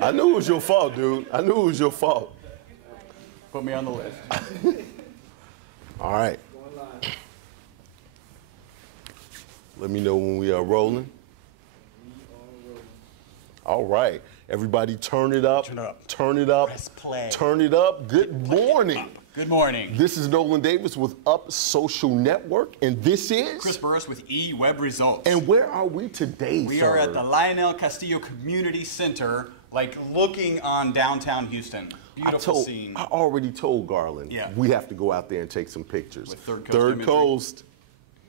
I knew it was your fault, dude. I knew it was your fault. Put me on the list. All right. Let me know when we are rolling. All right. Everybody turn it up. Turn it up. Turn it up. Press play. Turn it up. Good morning. Good morning. This is Nolan Davis with Up Social Network, and this is Chris Burris with eWeb Results. And where are we today, we sir? are at the Lionel Castillo Community Center, like looking on downtown Houston. Beautiful scene. I already told Garland we have to go out there and take some pictures. With Third Third Coast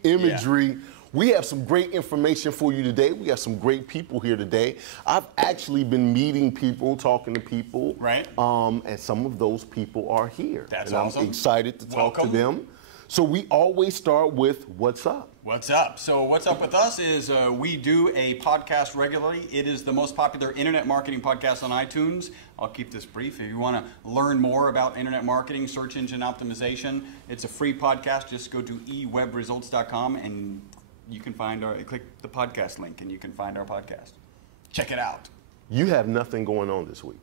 imagery. Yeah. We have some great information for you today. We have some great people here today. I've actually been meeting people, talking to people. Right. And some of those people are here. That's and awesome. I'm excited to talk to them. So we always start with what's up. What's up? So what's up with us is we do a podcast regularly. It is the most popular internet marketing podcast on iTunes. I'll keep this brief. If you want to learn more about internet marketing, search engine optimization, it's a free podcast. Just go to ewebresults.com and you can find click the podcast link and you can find our podcast. Check it out. You have nothing going on this week.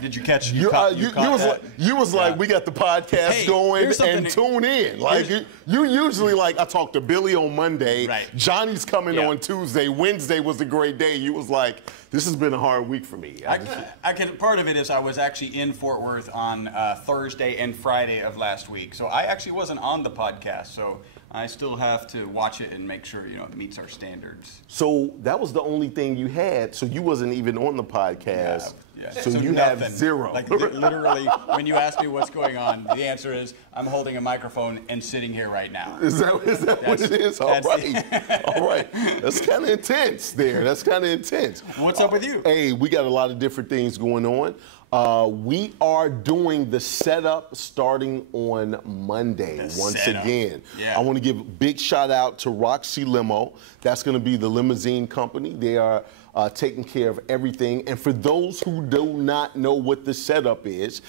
Did you catch? You was like, we got the podcast going and tune in. Like you usually like, I talked to Billy on Monday. Right. Johnny's coming on Tuesday. Wednesday was a great day. You was like, this has been a hard week for me. Part of it is I was actually in Fort Worth on Thursday and Friday of last week, so I actually wasn't on the podcast. So I still have to watch it and make sure it meets our standards. So that was the only thing you had. So you wasn't even on the podcast. Yeah. So you have zero. Like literally, when you ask me what's going on, the answer is I'm holding a microphone and sitting here right now. Is that what it is? All right. All right. That's kind of intense there. That's kind of intense. What's up with you? Hey, we got a lot of different things going on. We are doing the setup starting on Monday again. Yeah. I want to give a big shout out to Roxy Limo. That's going to be the limousine company. They are taking care of everything. And for those who do not know what the setup is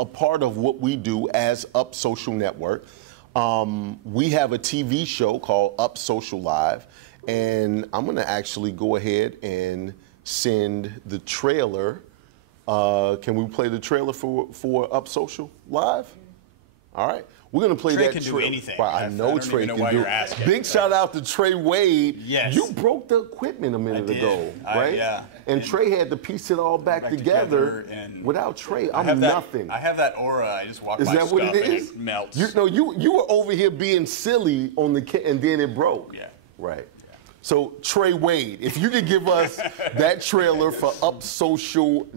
a part of what we do as Up Social Network. We have a TV show called Up Social Live. And I'm going to actually go ahead and send the trailer. Can we play the trailer for Up Social Live? All right. We're going to play Trey that can trailer. do anything. Right, I know Trey can do it. Big shout out to Trey Wade. Yes. You broke the equipment a minute ago, right? Yeah. And Trey had to piece it all back together. And without Trey, I'm nothing. I have that aura. I just walk by stuff and it melts. You were over here being silly on the and then it broke. Yeah. Right. So, Trey Wade, if you could give us that trailer for Up Social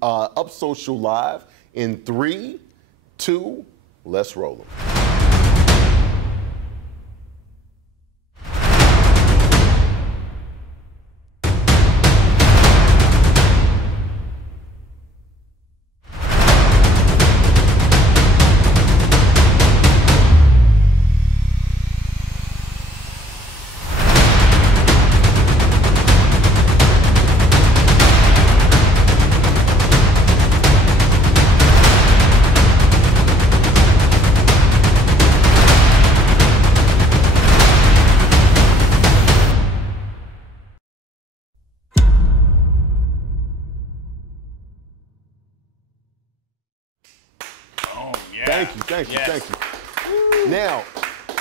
Live in 3, 2, let's roll them. Thank you. Now,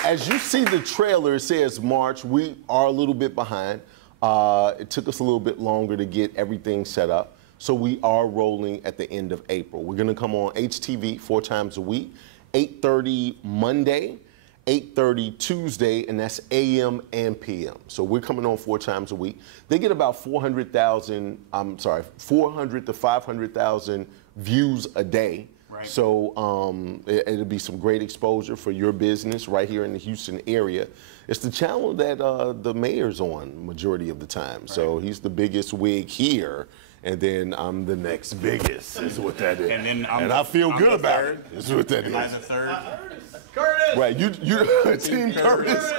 as you see the trailer, it says March. We are a little bit behind. It took us a little bit longer to get everything set up. So we are rolling at the end of April. We're going to come on HTV 4 times a week, 8:30 Monday, 8:30 Tuesday, and that's AM and PM. So we're coming on 4 times a week. They get about 400 to 500,000 views a day. Right. So it'll be some great exposure for your business right here in the Houston area. It's the channel that the mayor's on majority of the time. Right. So he's the biggest wig here, and then I'm the next biggest. Is what that is. And I feel good about it. Is what that is. Am I the third? Curtis. Right, you Team Curtis.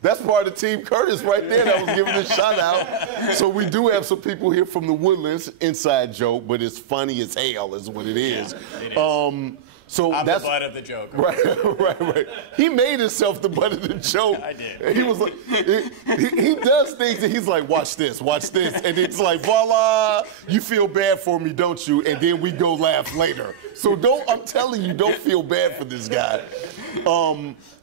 That's part of Team Curtis right there that was giving a shout out. So we do have some people here from the Woodlands, inside joke, but it's funny as hell is what it is. Yeah, it is. So I'm that's the butt of the joke. Right. He made himself the butt of the joke. I did. And he was like, he does things and he's like, watch this. And it's like, voila, you feel bad for me, don't you? And then we go laugh later. So I'm telling you, don't feel bad for this guy.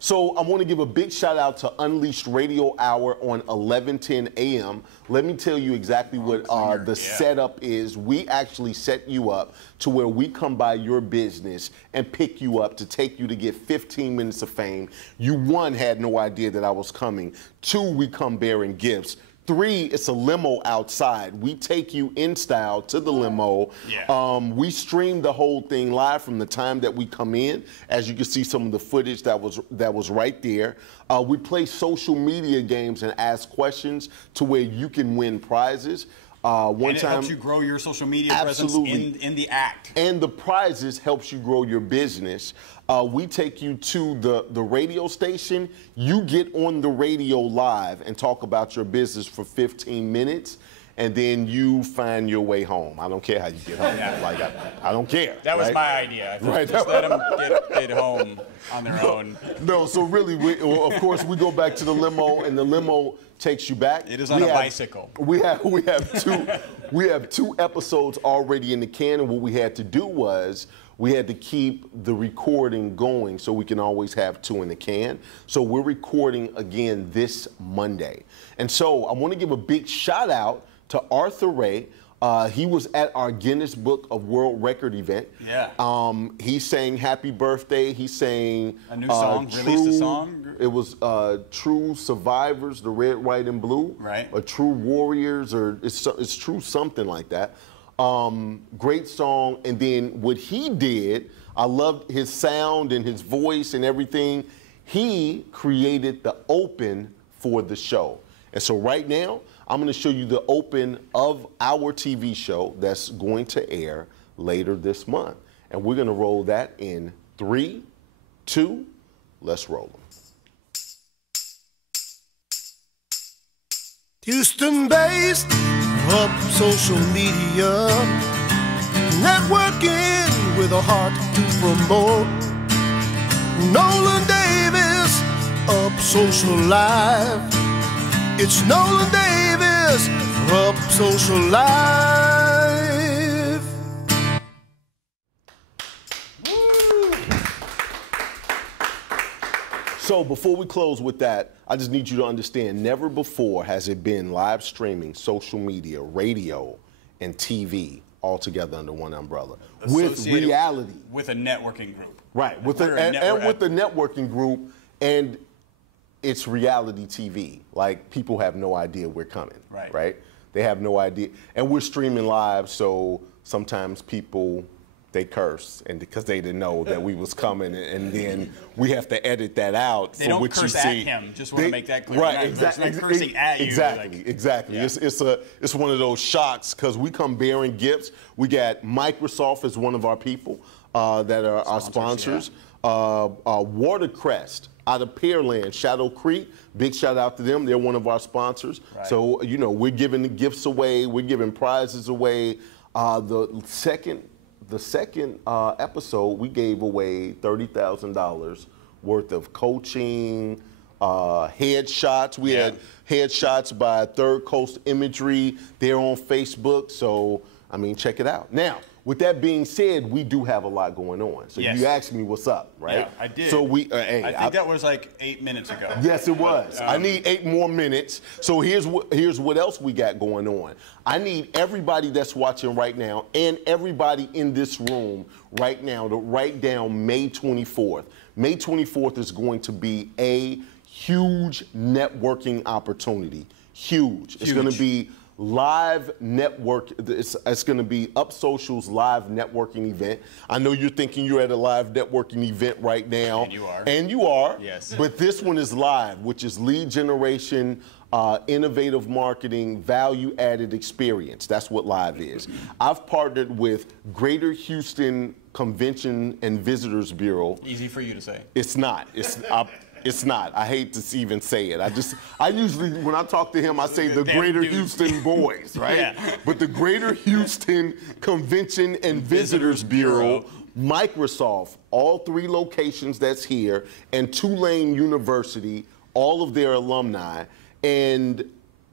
So I want to give a big shout out to Unleashed Radio Hour on 11:10 a.m. Let me tell you exactly what the setup is. We actually set you up to where we come by your business and pick you up to take you to get 15 minutes of fame. You, one, had no idea that I was coming. Two, we come bearing gifts. Three, it's a limo outside. We take you in style to the limo. Yeah. We stream the whole thing live from the time that we come in. As you can see some of the footage that was right there. We play social media games and ask questions to where you can win prizes. And it helps you grow your social media presence in the act. And the prizes helps you grow your business. We take you to the radio station. You get on the radio live and talk about your business for 15 minutes. And then you find your way home. I don't care how you get home. Yeah. Like I don't care. That was right? my idea. Right. Just let them get home on their own. No, so really, of course, we go back to the limo, and the limo takes you back. It is on a bicycle. We have two episodes already in the can, and what we had to do was we had to keep the recording going so we can always have two in the can. So we're recording again this Monday. And so I want to give a big shout out to Arthur Ray. He was at our Guinness Book of World Record event. Yeah. He sang Happy Birthday. He sang a new song, released a song. It was True Survivors, the Red, White, and Blue. Right. Or True Warriors, or it's True something like that. Great song. And then what he did, I loved his sound and his voice and everything. He created the open for the show. And so right now, I'm going to show you the open of our TV show that's going to air later this month. And we're going to roll that in 3, 2, let's roll them. Houston-based Hub Social Media, networking with a heart to promote. Nolan Davis, Up Social Live. It's Nolan Davis, Up Social Live. So before we close with that, I just need you to understand, never before has it been live streaming, social media, radio, and TV all together under one umbrella. With reality. With a networking group. Right, with the networking group, and it's reality TV. Like, people have no idea we're coming. Right? They have no idea. And we're streaming live, so sometimes people, they curse, and because they didn't know that we was coming, and then we have to edit that out. They don't curse at him. Just want to make that clear. Right, exactly. No cursing at you. Exactly. Yeah. It's one of those shocks because we come bearing gifts. We got Microsoft as one of our people that are our sponsors. Yeah. Watercrest out of Pearland, Shadow Creek. Big shout out to them. They're one of our sponsors. Right. So, you know, we're giving the gifts away. We're giving prizes away. The second episode, we gave away $30,000 worth of coaching, headshots. We had headshots by Third Coast Imagery. They're on Facebook. So, I mean, check it out. Now, with that being said, we do have a lot going on. So you asked me what's up, right? Yeah, I did. So I think that was like 8 minutes ago. Yes, it was. I need 8 more minutes. So here's what else we got going on. I need everybody that's watching right now and everybody in this room right now to write down May 24th. May 24th is going to be a huge networking opportunity. Huge. It's going to be live network. It's going to be Up Social's live networking event. I know you're thinking you're at a live networking event right now. And you are. And you are. Yes. But this one is live, which is lead generation, innovative marketing, value-added experience. That's what live is. I've partnered with Greater Houston Convention and Visitors Bureau. Easy for you to say. It's not. It's not. I hate to even say it. I usually, when I talk to him, I say the Greater Houston Boys, right? Yeah. But the Greater Houston Convention and Visitors Bureau Microsoft, all 3 locations that's here, and Tulane University, all of their alumni, and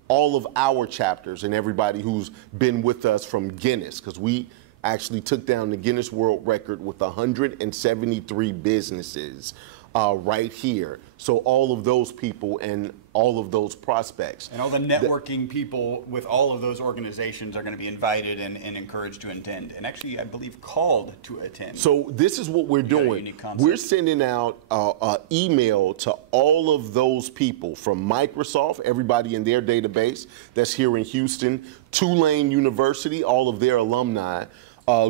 all of our chapters and everybody who's been with us from Guinness, because we actually took down the Guinness World Record with 173 businesses right here. So all of those people and all of those prospects. And all the networking people with all of those organizations are going to be invited and encouraged to attend. And actually, I believe, called to attend. So this is what we're doing. We're sending out an email to all of those people from Microsoft, everybody in their database that's here in Houston, Tulane University, all of their alumni,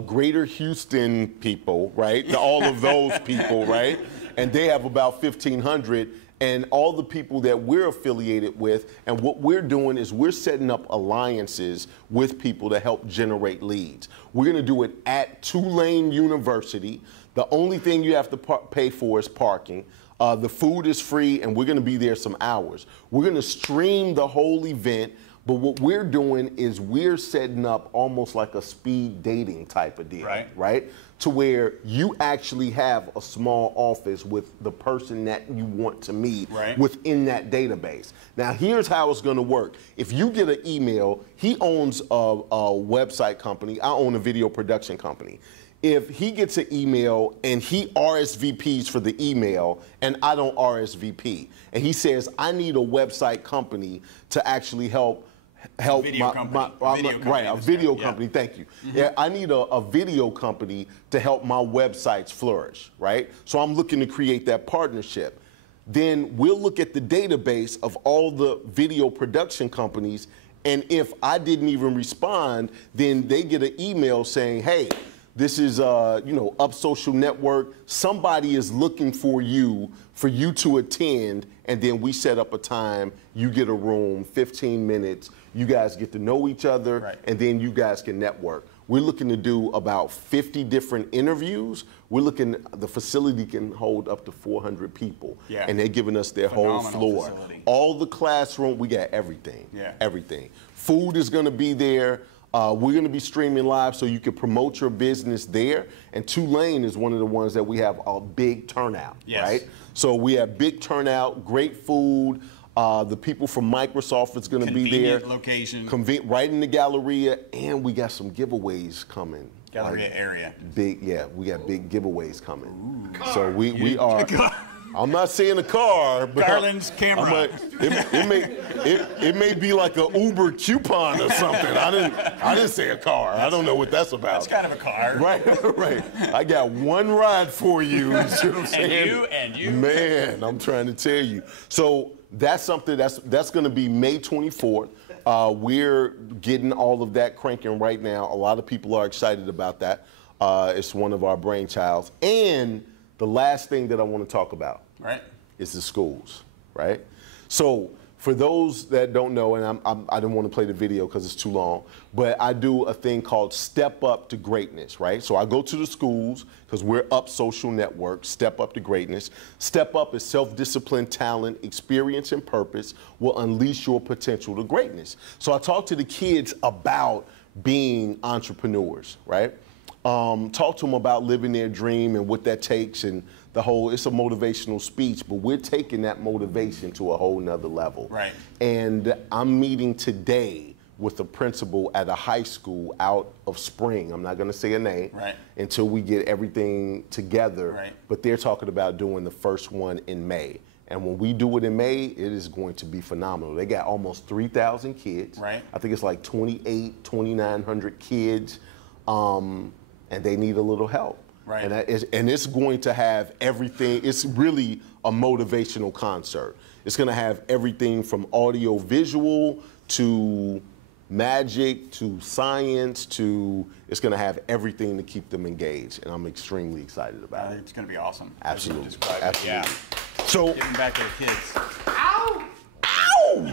Greater Houston people, right? All of those people, right? And they have about 1,500, and all the people that we're affiliated with. And what we're doing is we're setting up alliances with people to help generate leads. We're going to do it at Tulane University. The only thing you have to pay for is parking. The food is free, and we're going to be there some hours. We're going to stream the whole event. But what we're doing is we're setting up almost like a speed dating type of deal, right? To where you actually have a small office with the person that you want to meet within that database. Now, here's how it's going to work. If you get an email, he owns a website company. I own a video production company. If he gets an email and he RSVPs for the email and I don't RSVP, and he says, I need a website company to actually help a video company, thank you. Yeah, I need a video company to help my websites flourish, right? So I'm looking to create that partnership. Then we'll look at the database of all the video production companies, and if I didn't even respond, then they get an email saying, hey, this is, Up Social Network. Somebody is looking for you to attend, and then we set up a time. You get a room, 15 minutes. You guys get to know each other, and then you guys can network. We're looking to do about 50 different interviews. The facility can hold up to 400 people, and they're giving us their whole floor. Facility. All the classroom, we got everything, everything. Food is gonna be there. We're going to be streaming live so you can promote your business there. And Tulane is one of the ones that we have a big turnout, right? So we have big turnout, great food. The people from Microsoft is going to be there. Location. Right in the Galleria. And we got some giveaways coming. Galleria area. We got big giveaways coming. Ooh. So we are... I'm not saying a car, but Garland's camera. It may be like an Uber coupon or something. I didn't say a car. I don't know what that's about. That's kind of a car. Right. I got one ride for you. You know what I'm saying? And you. Man, I'm trying to tell you. So that's something that's going to be May 24th. We're getting all of that cranking right now. A lot of people are excited about that. It's one of our brainchilds. And the last thing that I want to talk about is the schools, right? So for those that don't know, and I didn't want to play the video because it's too long, but I do a thing called Step Up to Greatness, right? So I go to the schools because we're Up Social Network, Step Up to Greatness. Step Up is self-discipline, talent, experience, and purpose will unleash your potential to greatness. So I talk to the kids about being entrepreneurs, right? Talk to them about living their dream and what that takes, and it's a motivational speech, but we're taking that motivation to a whole nother level. Right. And I'm meeting today with a principal at a high school out of Spring. I'm not going to say a name until we get everything together, but they're talking about doing the first one in May. And when we do it in May, it is going to be phenomenal. They got almost 3,000 kids. I think it's like 2,900 kids. And they need a little help. And it's going to have everything. It's really a motivational concert. It's going to have everything from audio visual to magic to science to, it's going to have everything to keep them engaged. And I'm extremely excited about it. It's going to be awesome. Absolutely. Absolutely. Yeah. So, giving back to the kids. Ow!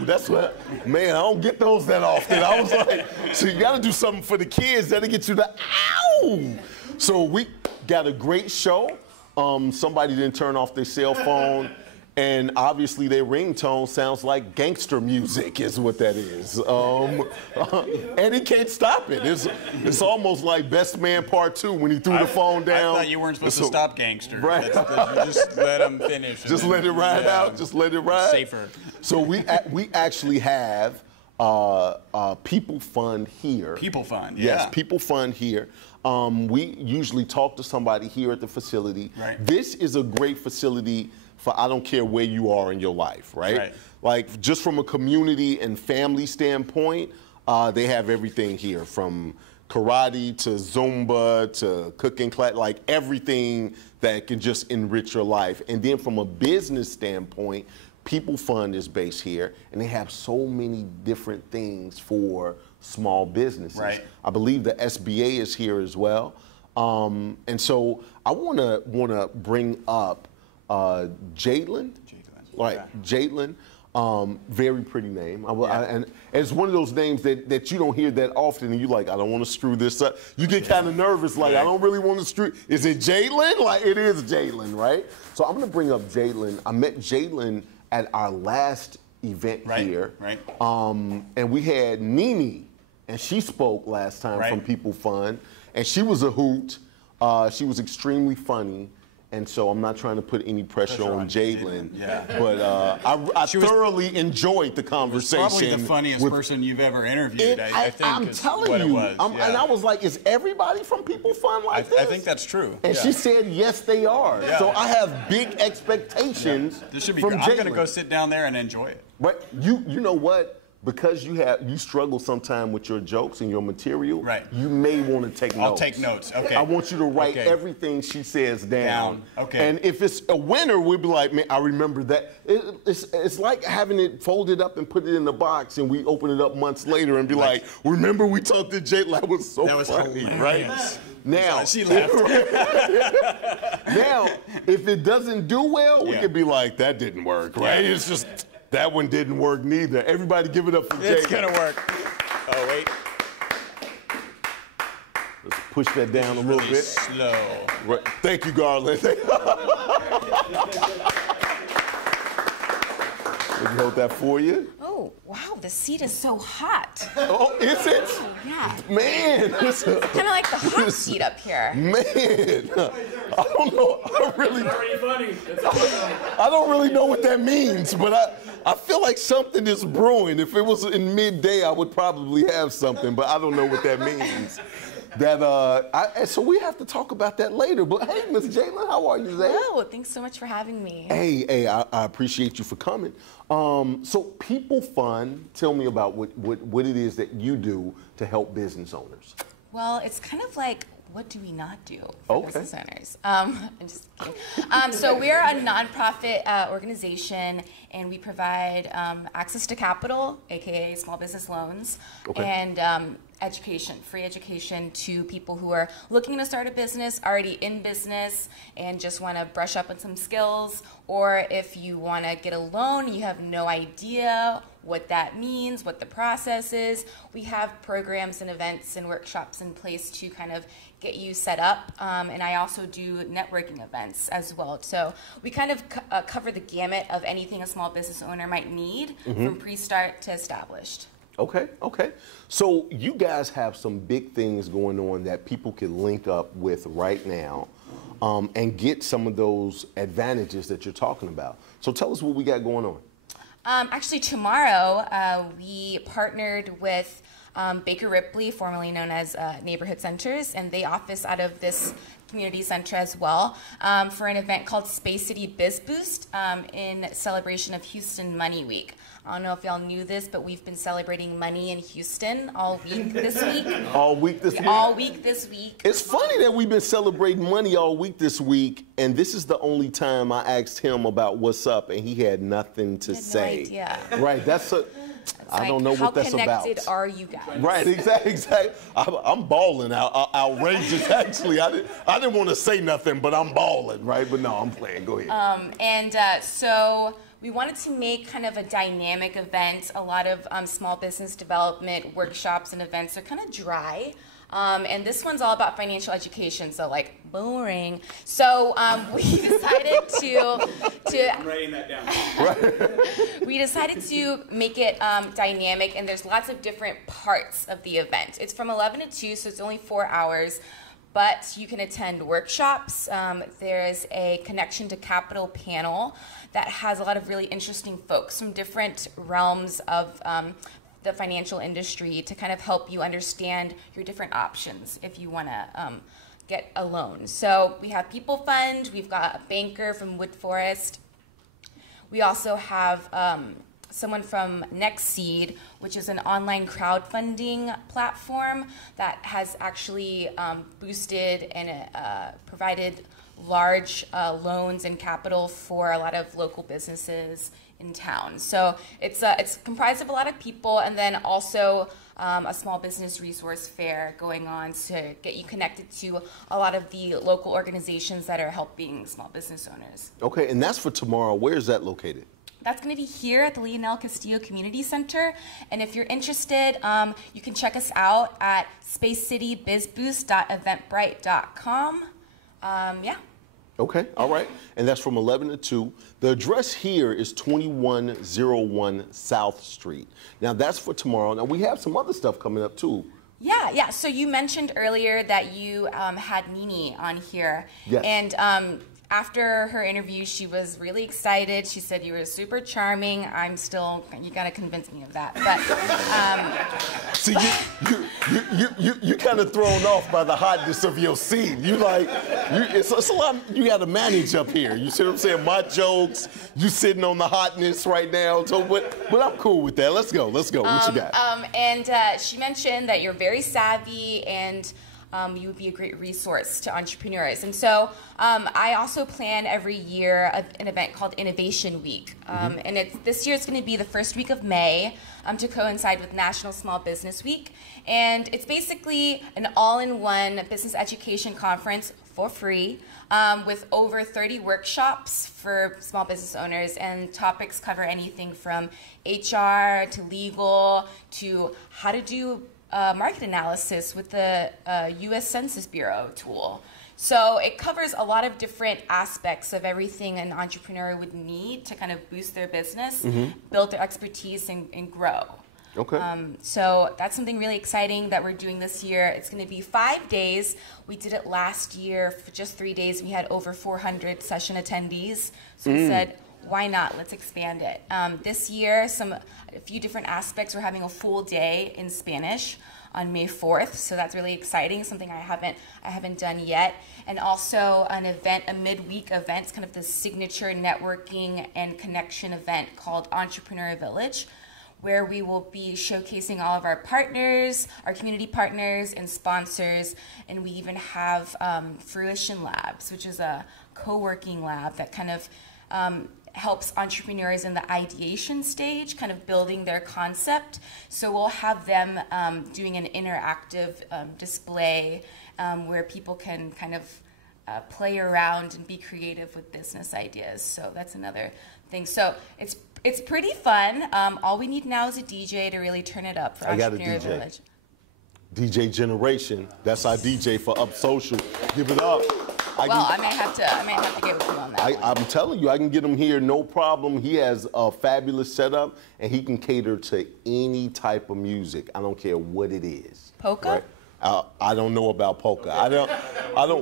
That's what, man, I don't get those that often. I was like, so you got to do something for the kids that'll get you the ow. So we got a great show. Somebody didn't turn off their cell phone, And obviously their ringtone sounds like gangster music is what that is. And he can't stop it. It's almost like Best Man Part 2 when he threw the phone down. I thought you weren't supposed to stop gangster. Right. You just let him finish. Just let it ride out. Just let it ride. Safer. So we actually have People Fund here. People Fund, Yes, yeah. People Fund here. We usually talk to somebody here at the facility. Right. This is a great facility for I don't care where you are in your life, right? Right. Like just from a community and family standpoint, they have everything here from karate to Zumba to cooking class, like everything that can just enrich your life. And then from a business standpoint, People Fund is based here, and they have so many different things for small businesses. Right. I believe the SBA is here as well. And so I wanna bring up Jalen. Like Jalen. Very pretty name. And it's one of those names that you don't hear that often, and you're like, I don't want to screw this up. You get kind of nervous, like, I don't really want to screw. Is it Jalen? Like, it is Jalen, right? So I'm going to bring up Jalen. I met Jalen at our last event here. Right. And we had Nene, and she spoke last time Right. from People Fund, and she was a hoot. She was extremely funny. And so I'm not trying to put any pressure on Jalen, but I thoroughly enjoyed the conversation. Probably the funniest person you've ever interviewed. I think I'm telling you, and I was like, is everybody from People Fund like this? I think that's true. And she said, yes, they are. Yeah. So I have big expectations This should be from good. Jalen. I'm going to go sit down there and enjoy it. But you know what? Because you struggle sometime with your jokes and your material, Right. you may want to take notes. I'll take notes, okay. I want you to write everything she says down. Okay. And if it's a winner, we'll be like, man, I remember that. It's like having it folded up and put it in the box, and we open it up months later and be like, remember we talked to Jay? That was so funny, right? Now, she laughed. now, if it doesn't do well, we could be like, that didn't work, right? Yeah. It's just, that one didn't work neither. Everybody give it up for Jay. It's going to work. Oh, wait. Let's push that down a little bit. Slow. Right. Thank you, Garland. Let me hold that for you. Oh, wow, the seat is so hot. Oh, is it? Yeah. Man. It's kind of like the hot seat up here. Man. I don't know. I don't really know what that means, but I feel like something is brewing. If it was in midday, I would probably have something, but I don't know what that means. So we have to talk about that later. But hey, Miss Jalen, how are you today? Hello, thanks so much for having me. Hey, I appreciate you for coming. So People Fund, tell me about what it is that you do to help business owners. Well, it's kind of like, what do we not do for business owners? I'm just kidding. So we're a nonprofit organization, and we provide access to capital, aka small business loans, and education, free education to people who are looking to start a business, already in business, and just want to brush up on some skills. Or if you want to get a loan, you have no idea what that means, what the process is. We have programs and events and workshops in place to kind of get you set up. And I also do networking events as well. So we kind of cover the gamut of anything a small business owner might need from pre-start to established. Okay. So you guys have some big things going on that people can link up with right now and get some of those advantages that you're talking about. So tell us what we got going on. Actually, tomorrow we partnered with Baker Ripley, formerly known as Neighborhood Centers, and they office out of this community center as well, for an event called Space City Biz Boost in celebration of Houston Money Week. I don't know if y'all knew this, but we've been celebrating money in Houston all week this week. All week this week? All week this week. It's funny that we've been celebrating money all week this week, and this is the only time I asked him about what's up, and he had nothing to say. No idea. Right, I don't know what that's about. How connected are you guys? Right, exactly. I'm balling outrageous. Actually, I didn't want to say nothing, but I'm balling, right? But no, I'm playing. Go ahead. So we wanted to make kind of a dynamic event. A lot of small business development workshops and events are kind of dry. And this one's all about financial education. So like boring. So we decided to I'm writing that down. we decided to make it dynamic, and there's lots of different parts of the event. It's from 11 to 2, so it's only 4 hours. But you can attend workshops. There's a Connection to Capital panel that has a lot of really interesting folks from different realms of the financial industry to kind of help you understand your different options if you want to get a loan. So we have People Fund, we've got a banker from Wood Forest. We also have someone from NextSeed, which is an online crowdfunding platform that has actually boosted and provided large loans and capital for a lot of local businesses in town. So it's comprised of a lot of people, and then also a small business resource fair going on to get you connected to a lot of the local organizations that are helping small business owners. Okay, and that's for tomorrow. Where is that located? That's going to be here at the Leonel Castillo Community Center. And if you're interested, you can check us out at spacecitybizboost.eventbrite.com. Yeah. Okay, all right. And that's from 11 to 2. The address here is 2101 South Street. Now, that's for tomorrow. Now, we have some other stuff coming up, too. Yeah. So you mentioned earlier that you had Nini on here. Yes. And after her interview, she was really excited. She said you were super charming. You got to convince me of that. But see, you kind of thrown off by the hotness of your scene. It's a lot. You got to manage up here. You see what I'm saying? My jokes. You sitting on the hotness right now. So, but I'm cool with that. Let's go. What you got? And she mentioned that you're very savvy and you would be a great resource to entrepreneurs. And so I also plan every year an event called Innovation Week. And this year it's going to be the first week of May to coincide with National Small Business Week. And it's basically an all-in-one business education conference for free with over 30 workshops for small business owners. And topics cover anything from HR to legal to how to do market analysis with the U.S. Census Bureau tool. So it covers a lot of different aspects of everything an entrepreneur would need to kind of boost their business, build their expertise, and grow. Okay. So that's something really exciting that we're doing this year. It's going to be 5 days. We did it last year for just 3 days. We had over 400 session attendees. So we said, why not? Let's expand it. This year, a few different aspects. We're having a full day in Spanish on May 4th, so that's really exciting. Something I haven't done yet. And also an event, a midweek event, kind of the signature networking and connection event called Entrepreneur Village, where we will be showcasing all of our partners, our community partners and sponsors, and we even have Fruition Labs, which is a co-working lab that kind of helps entrepreneurs in the ideation stage, kind of building their concept. So we'll have them doing an interactive display where people can kind of play around and be creative with business ideas. So that's another thing. So it's pretty fun. All we need now is a DJ to really turn it up for Entrepreneur Village. DJ Generation. That's our DJ for Up Social. Give it up. I may have to get with you on that. I'm telling you, I can get him here, no problem. He has a fabulous setup, and he can cater to any type of music. I don't care what it is. Polka? Right? I don't know about polka. I don't.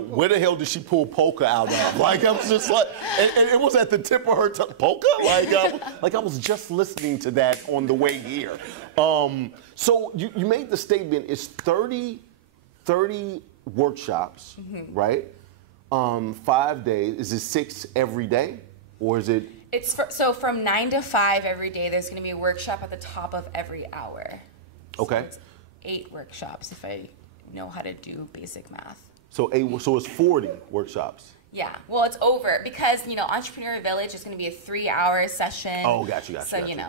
Where the hell did she pull polka out of? Like I'm just like, and it was at the tip of her tongue. Polka? Like I was just listening to that on the way here. So you made the statement. It's 30 workshops, right? 5 days. Is it 6 every day, or is it? So from 9 to 5 every day. There's going to be a workshop at the top of every hour. Okay. So it's 8 workshops if I know how to do basic math. So it's 40 workshops. Yeah. Well, it's over because Entrepreneur Village is going to be a 3-hour session. Oh, got you. So Okay.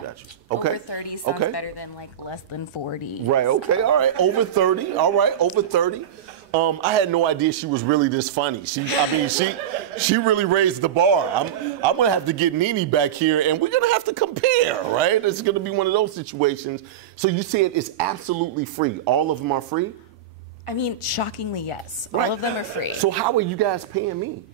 Over 30 sounds better than like less than 40. Right. Okay. All right. Over 30. All right. Over 30. I had no idea she was really this funny. She really raised the bar. I'm gonna have to get Nini back here, and we're gonna have to compare, right? It's gonna be one of those situations. So you said it's absolutely free. All of them are free? I mean, shockingly, yes. Right. All of them are free. So how are you guys paying me?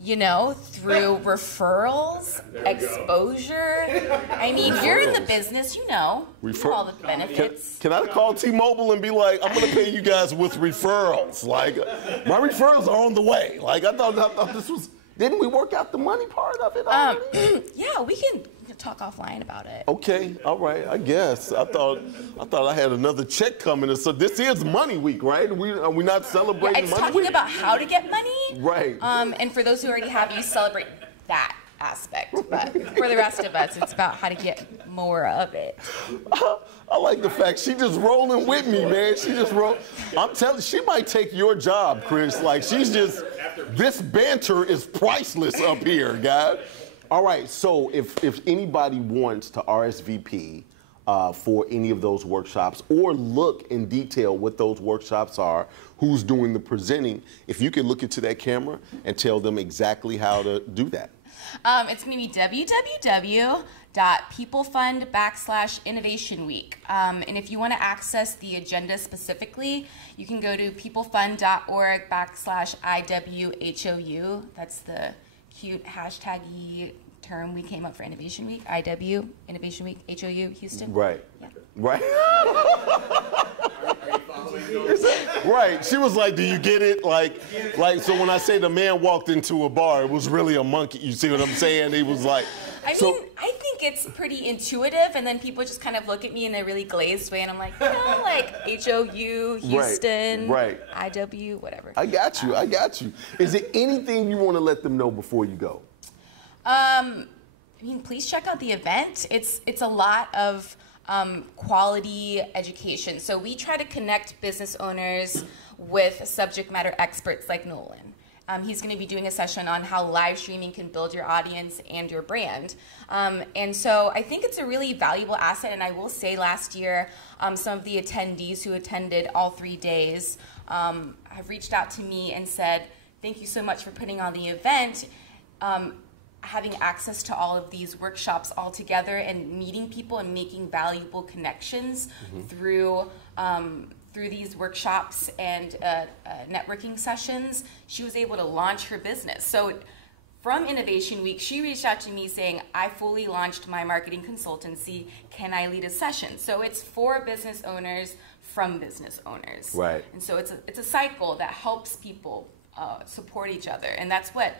You know, through referrals, exposure. I mean, you're in the business, you know all the benefits. Can I call T-Mobile and be like, I'm going to pay you guys with referrals? Like, my referrals are on the way. Like, I thought this was, didn't we work out the money part of it already? Yeah, we can talk offline about it. Okay, all right, I guess. I thought I had another check coming. So this is Money Week, right? Are we not celebrating It's Money talking Week? about how to get money. Right. And for those who already have, you celebrate that aspect. But for the rest of us, it's about how to get more of it. I like the fact she just rolling with me, man. She just I'm telling you, she might take your job, Chris. Like, she's just, this banter is priceless up here, guys. All right, so if anybody wants to RSVP for any of those workshops or look in detail what those workshops are, who's doing the presenting, if you can look into that camera and tell them exactly how to do that. It's going to be www.peoplefund.com/Innovation Week. And if you want to access the agenda specifically, you can go to peoplefund.org/IWHOU. That's the cute hashtag-y term we came up for Innovation Week, IW, Innovation Week, HOU, Houston. Right. Yeah. Right. Right. She was like, do you get it? Like, so when I say the man walked into a bar, it was really a monkey. You see what I'm saying? He was like, I mean, I think it's pretty intuitive, and then people just kind of look at me in a really glazed way, and I'm like, you know, like HOU, Houston, right. IW, whatever. I got you. Is there anything you want to let them know before you go? I mean, please check out the event. It's a lot of quality education. So we try to connect business owners with subject matter experts like Nolan. He's going to be doing a session on how live streaming can build your audience and your brand. And so I think it's a really valuable asset. And I will say last year, some of the attendees who attended all 3 days have reached out to me and said, thank you so much for putting on the event. Having access to all of these workshops all together and meeting people and making valuable connections through these workshops and networking sessions, she was able to launch her business. So from Innovation Week, she reached out to me saying, I fully launched my marketing consultancy. Can I lead a session? So it's for business owners from business owners. Right. And so it's a cycle that helps people support each other. And that's what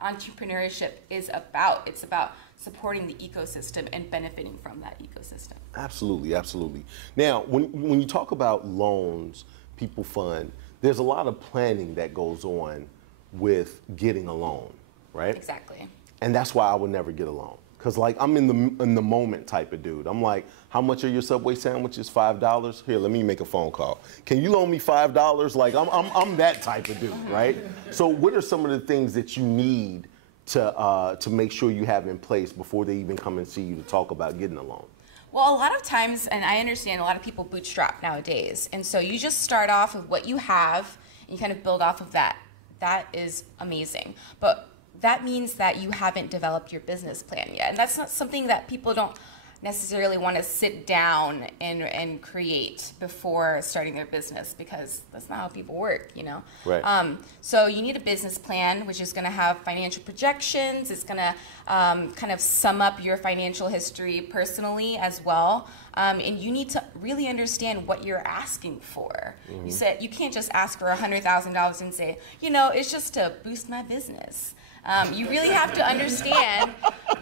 entrepreneurship is about. It's about supporting the ecosystem and benefiting from that ecosystem. Absolutely, absolutely. Now, when you talk about loans, People Fund, there's a lot of planning that goes on with getting a loan, right? Exactly. And that's why I would never get a loan. Because, like, I'm in the moment type of dude. I'm like, how much are your Subway sandwiches? $5? Here, let me make a phone call. Can you loan me $5? Like, I'm that type of dude, right? So what are some of the things that you need to make sure you have in place before they even come and see you to talk about getting a loan? Well, a lot of times, and I understand a lot of people bootstrap nowadays. And so you just start off with what you have and you kind of build off of that. That is amazing. But that means that you haven't developed your business plan yet. And that's not something that people don't necessarily want to sit down and create before starting their business, because that's not how people work, you know? Right. So you need a business plan, which is going to have financial projections. It's going to kind of sum up your financial history personally as well. And you need to really understand what you're asking for. You said you can't just ask for $100,000 and say, you know, it's just to boost my business. You really have to understand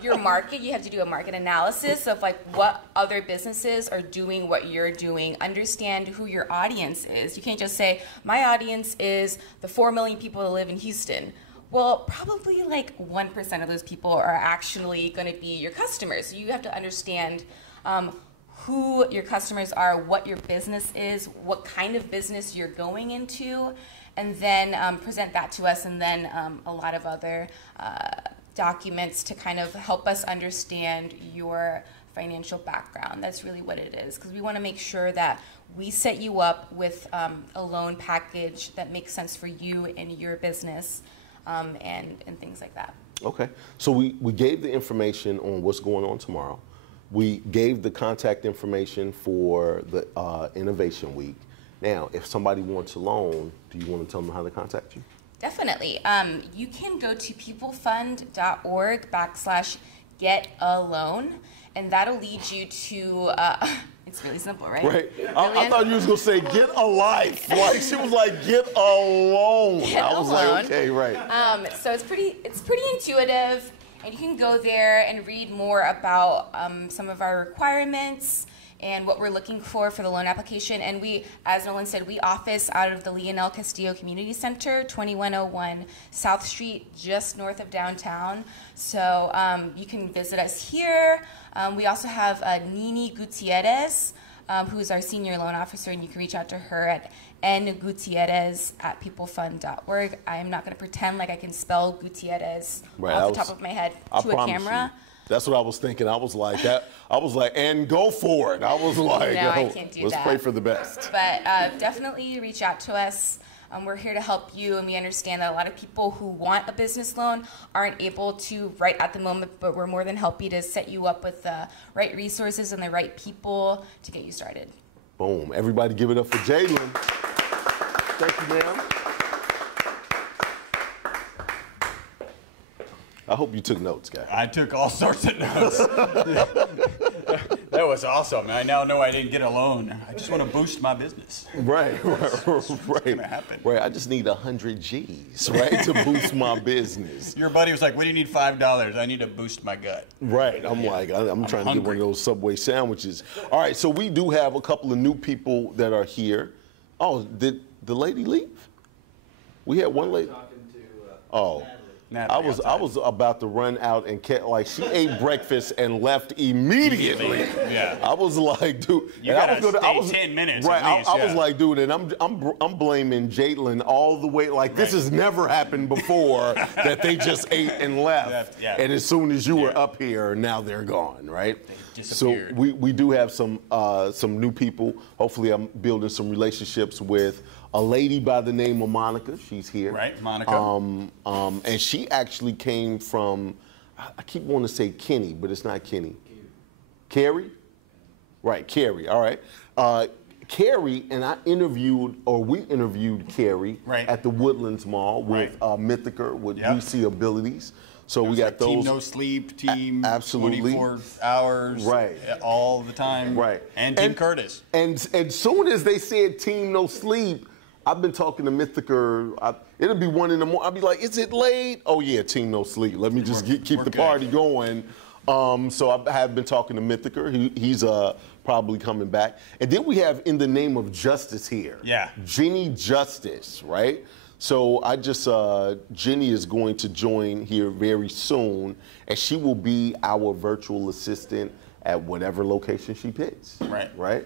your market. You have to do a market analysis of like what other businesses are doing what you're doing. Understand who your audience is. You can't just say, my audience is the 4 million people that live in Houston. Well, probably like 1% of those people are actually going to be your customers. So you have to understand who your customers are, what your business is, what kind of business you're going into, and then present that to us, and then a lot of other documents to kind of help us understand your financial background. That's really what it is, because we want to make sure that we set you up with a loan package that makes sense for you and your business, and things like that. Okay, so we gave the information on what's going on tomorrow. We gave the contact information for the Innovation Week. Now, if somebody wants a loan, do you want to tell them how to contact you? Definitely. You can go to peoplefund.org/get-a-loan, and that'll lead you to, it's really simple, right? Right. I thought you was going to say, get a life. Like, she was like, get a loan. I was like, okay, right. So it's pretty intuitive, and you can go there and read more about some of our requirements and what we're looking for the loan application. And we, as Nolan said, we office out of the Leonel Castillo Community Center, 2101 South Street, just north of downtown. So you can visit us here. We also have Nini Gutierrez, who is our senior loan officer, and you can reach out to her at ngutierrez@peoplefund.org. I am not going to pretend like I can spell Gutierrez off the top of my head to a camera. That's what I was thinking. I was like, and go for it. I was like, no, I can't do let's that. pray for the best. But definitely reach out to us. We're here to help you, and we understand that a lot of people who want a business loan aren't able to right at the moment, but we're more than happy to set you up with the right resources and the right people to get you started. Boom. Everybody give it up for Jalen. Thank you, ma'am. I hope you took notes, guy. I took all sorts of notes. That was awesome. I now know I didn't get a loan. I just want to boost my business. Right. Gonna happen. Right. I just need 100 G's, right, to boost my business. Your buddy was like, "What do you need? $5? I need to boost my gut." Right. I'm trying to get one of those Subway sandwiches. All right. So we do have a couple of new people that are here. Oh, did the lady leave? We had one lady. Natalie. I was about to run out and she ate breakfast and left immediately. Yeah. I was like, dude. You gotta stay 10 minutes. Right. At least, I was like, dude, and I'm blaming Jalen all the way. Like this has never happened before that they just ate and left. Yeah. And as soon as you were up here, now they're gone. Right. They disappeared. So we do have some new people. Hopefully, I'm building some relationships with a lady by the name of Monica. She's here. Right, Monica. And she actually came from, I keep wanting to say Kenny, but it's not Kenny. Carrie? Right, Carrie, all right. Carrie and we interviewed Carrie at the Woodlands Mall with Mythica, with VC Abilities. So we got those. Team No Sleep, Team absolutely 24 hours, all the time. Right. And Team Curtis. And soon as they said Team No Sleep, I've been talking to Mythica. It'll be 1 a.m. I'll be like, is it late? Oh, yeah, Team No Sleep. Let me just keep the party going. So I have been talking to Mythica. He's probably coming back. And then we have In the Name of Justice here. Yeah. Jenny Justice, right? So Jenny is going to join here very soon, and she will be our virtual assistant at whatever location she picks. Right?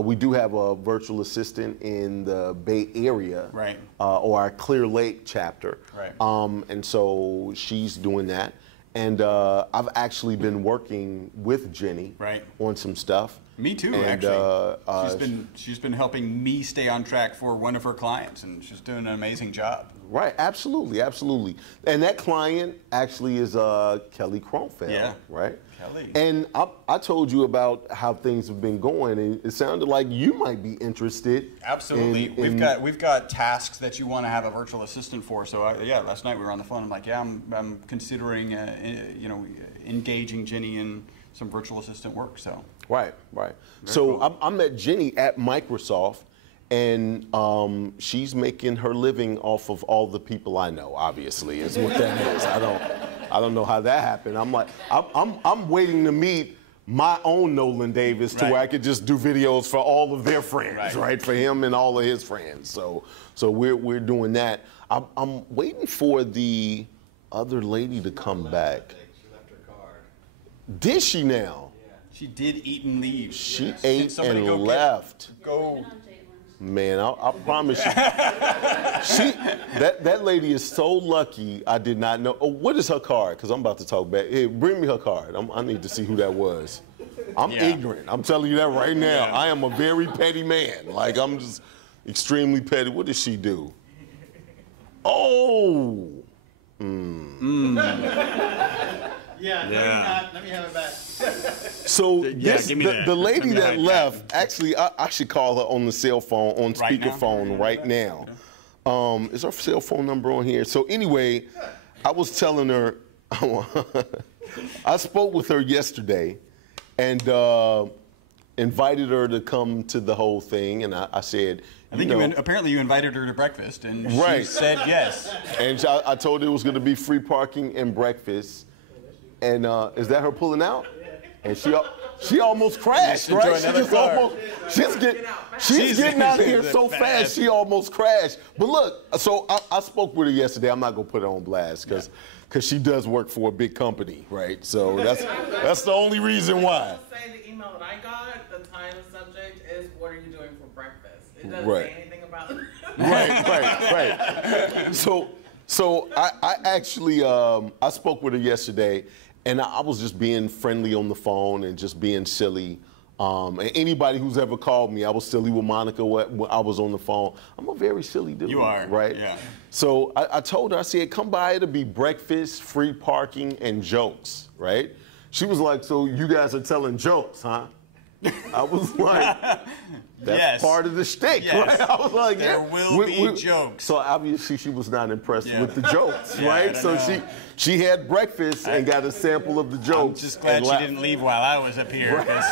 We do have a virtual assistant in the Bay Area, or our Clear Lake chapter. And so she's doing that. And I've actually been working with Jenny on some stuff. Me too, actually. She's been helping me stay on track for one of her clients, and she's doing an amazing job. Right, absolutely. And that client actually is Kelly Kronfeld, right? Kelly. And I told you about how things have been going, and it sounded like you might be interested. Absolutely. We've got tasks that you want to have a virtual assistant for. So last night we were on the phone. I'm like, I'm considering, engaging Jenny in some virtual assistant work. So. Very So I met Jenny at Microsoft, and she's making her living off of all the people I know. Obviously, is what that is. I don't know how that happened. I'm like, I'm waiting to meet my own Nolan Davis to where I could just do videos for all of their friends, for him and all of his friends. So we're doing that. I'm waiting for the other lady to come back. She left her card. Did she now? She did eat and leave. She ate and left. Go. Man, I promise you. That lady is so lucky I did not know. Oh, what is her card? Because I'm about to talk back. Hey, bring me her card. I need to see who that was. I'm ignorant. I'm telling you that right now. I am a very petty man. Like, I'm just extremely petty. What did she do? Oh. Yeah. Let me have it back. So the lady that left, back. actually, I should call her on the cell phone, on Right now? speakerphone right now. Is her cell phone number on here? So anyway, I was telling her, I spoke with her yesterday and invited her to come to the whole thing. And I said, I think apparently you invited her to breakfast, and Right. she said yes. and I told her it was going to be free parking and breakfast. And is that her pulling out? And she almost crashed, Enjoy right? another car. She's getting out of here so fast, she almost crashed. But look, so I spoke with her yesterday. I'm not going to put her on blast because she does work for a big company, right? So that's the only reason why. Say the email that I got, the title subject is "What are you doing for breakfast?" It doesn't Right. say anything about it. Right. So I actually I spoke with her yesterday, and I was just being friendly on the phone and just being silly. And anybody who's ever called me, I was silly with Monica when I was on the phone. I'm a very silly dude. You are, right? yeah. So I told her, I said, come by, it'll be breakfast, free parking, and jokes, right? She was like, so you guys are telling jokes, huh? I was like, that's Yes. part of the shtick, Yes. right? I was like, There will be jokes. So obviously she was not impressed Yeah. with the jokes, Yeah, I right? don't So know. she had breakfast and got a sample of the I'm jokes. just glad and she laughed. didn't leave while I was up here, because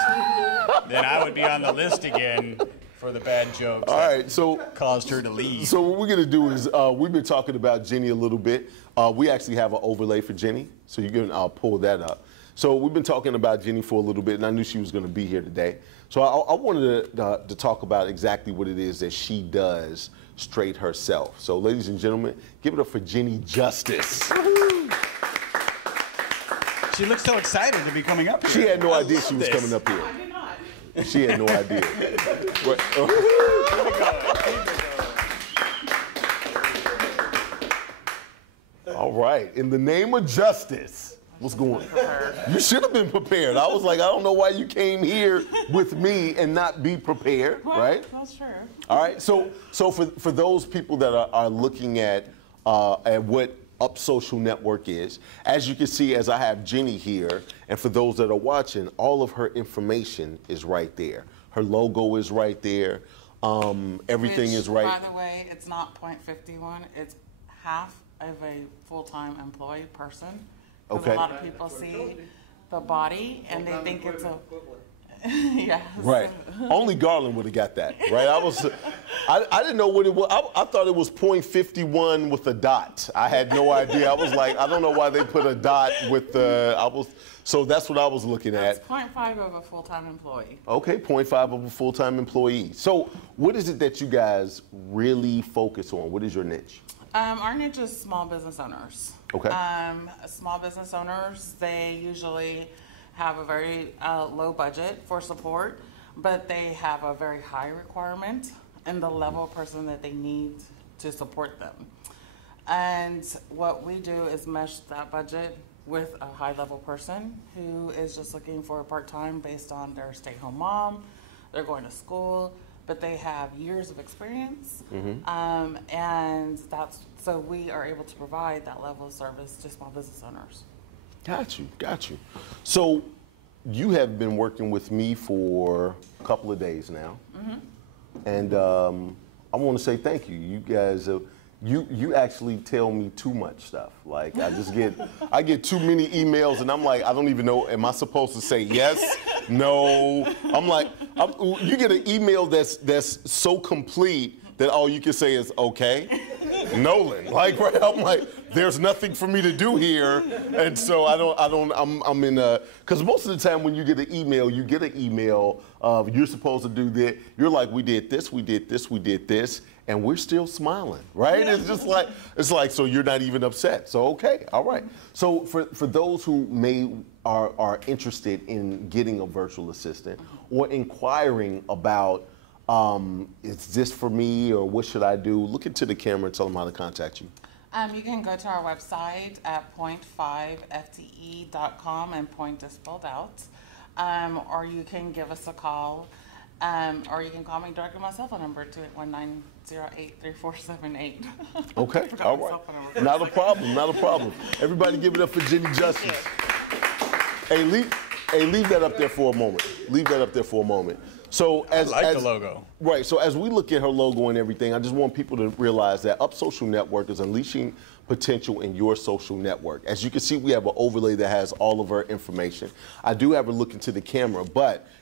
then I would be on the list again for the bad jokes All that right, so caused her to leave. So what we're gonna do is we've been talking about Jenny a little bit. We actually have an overlay for Jenny, so you can pull that up. So we've been talking about Jenny for a little bit, and I knew she was gonna be here today. So I wanted to talk about exactly what it is that she does straight herself. So ladies and gentlemen, give it up for Jenny Justice. She looks so excited to be coming up here. She had no I idea love she was this. coming up here. I did not. She had no idea. All right, in the name of justice, what's going on? You should have been prepared. I was like, I don't know why you came here with me and not be prepared, right? That's true. All right, so for those people that are looking at what Up Social Network is, as you can see, as I have Jenny here, and for those that are watching, all of her information is right there. Her logo is right there. Everything Which, is right. By the way, it's not .51. It's half of a full-time employed person. 'Cause Okay. A lot of people see the body and they think it's a. Yeah. Right. Only Garland would have got that, right? I didn't know what it was. I thought it was .51 with a dot. I had no idea. I was like, I don't know why they put a dot with the. So that's what I was looking It's at. 0.5 of a full-time employee. Okay, 0.5 of a full-time employee. So what is it that you guys really focus on? What is your niche? Our niche is small business owners. Okay. Small business owners, they usually have a very low budget for support, but they have a very high requirement in the level of person that they need to support them. And what we do is mesh that budget with a high-level person who is just looking for a part-time based on their stay-home mom, they're going to school, but they have years of experience, and so we are able to provide that level of service to small business owners. Got you. So you have been working with me for a couple of days now, and I want to say thank you. You guys, you actually tell me too much stuff. Like I get too many emails, and I'm like, I don't even know. Am I supposed to say yes, no? I'm like, you get an email that's so complete that all you can say is okay, Nolan. Like, right? I'm like, there's nothing for me to do here, and so I'm in a, because most of the time when you get an email of you're supposed to do that, you're like, we did this, and we're still smiling, right? It's just like, so you're not even upset. So okay, all right. So for those who are interested in getting a virtual assistant or inquiring about is this for me or what should I do, look into the camera and tell them how to contact you. You can go to our website at point5fte.com, and point is spelled out, or you can give us a call, or you can call me directly on my cell phone number, 281-908-3478. Okay, all right. Not a problem. Everybody give it up for Jenny Justice. Hey, leave that up there for a moment. Leave that up there for a moment. So I like the logo. Right. So as we look at her logo and everything, I just want people to realize that Up Social Network is unleashing potential in your social network. As you can see, we have an overlay that has all of her information. I do have her look into the camera,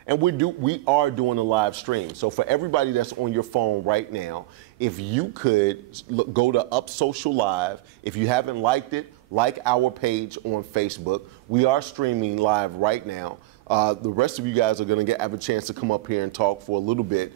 and we are doing a live stream. So for everybody that's on your phone right now, if you could go to Up Social Live. If you haven't liked it, like our page on Facebook. We are streaming live right now. The rest of you guys are going to have a chance to come up here and talk for a little bit.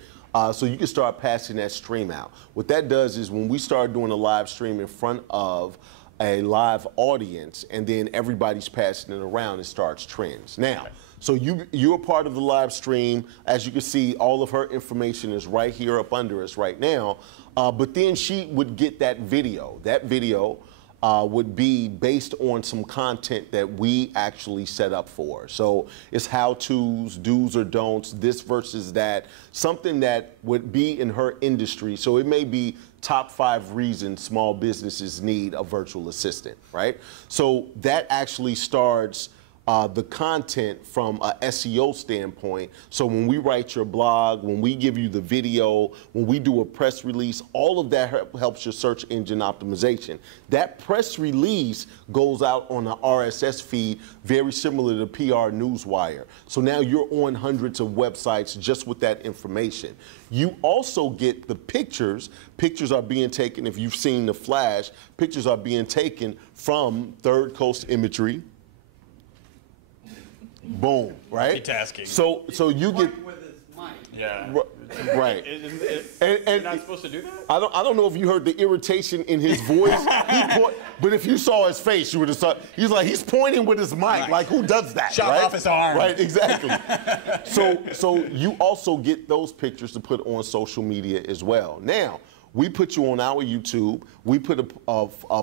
So you can start passing that stream out. What that does is when we start doing a live stream in front of a live audience and then everybody's passing it around, it starts trends. Now, so you're part of the live stream. As you can see, all of her information is right here up under us right now. But then she would get that video. That video would be based on some content that we actually set up for. So it's how-tos, do's or don'ts, this versus that, something that would be in her industry. So it may be top 5 reasons small businesses need a virtual assistant, right? So that actually starts the content from a SEO standpoint. So when we write your blog, when we give you the video, when we do a press release, all of that helps your search engine optimization. That press release goes out on an RSS feed, very similar to PR Newswire. So now you're on hundreds of websites just with that information. You also get the pictures. Pictures are being taken, if you've seen the flash, pictures are being taken from Third Coast Imagery. Boom, right? Multitasking. So you get With his mic. Yeah. right. You're not supposed to do that? I don't know if you heard the irritation in his voice, but if you saw his face, you would have saw. He's pointing with his mic, Right. like who does that? Chop right? off his arm. Right, exactly. So you also get those pictures to put on social media as well. Now, we put you on our YouTube. We put a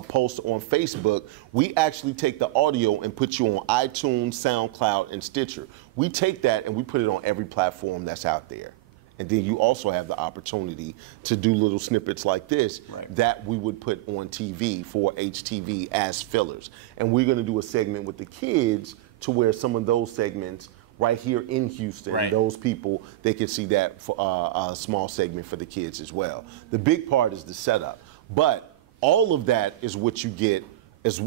post on Facebook. We actually take the audio and put you on iTunes, SoundCloud, and Stitcher. We take that and we put it on every platform that's out there. And then you also have the opportunity to do little snippets like this that we would put on TV for HTV as fillers. And we're going to do a segment with the kids to where some of those segments right here in Houston, those people, they can see that for a small segment for the kids as well. The big part is the setup. But all of that is what you get as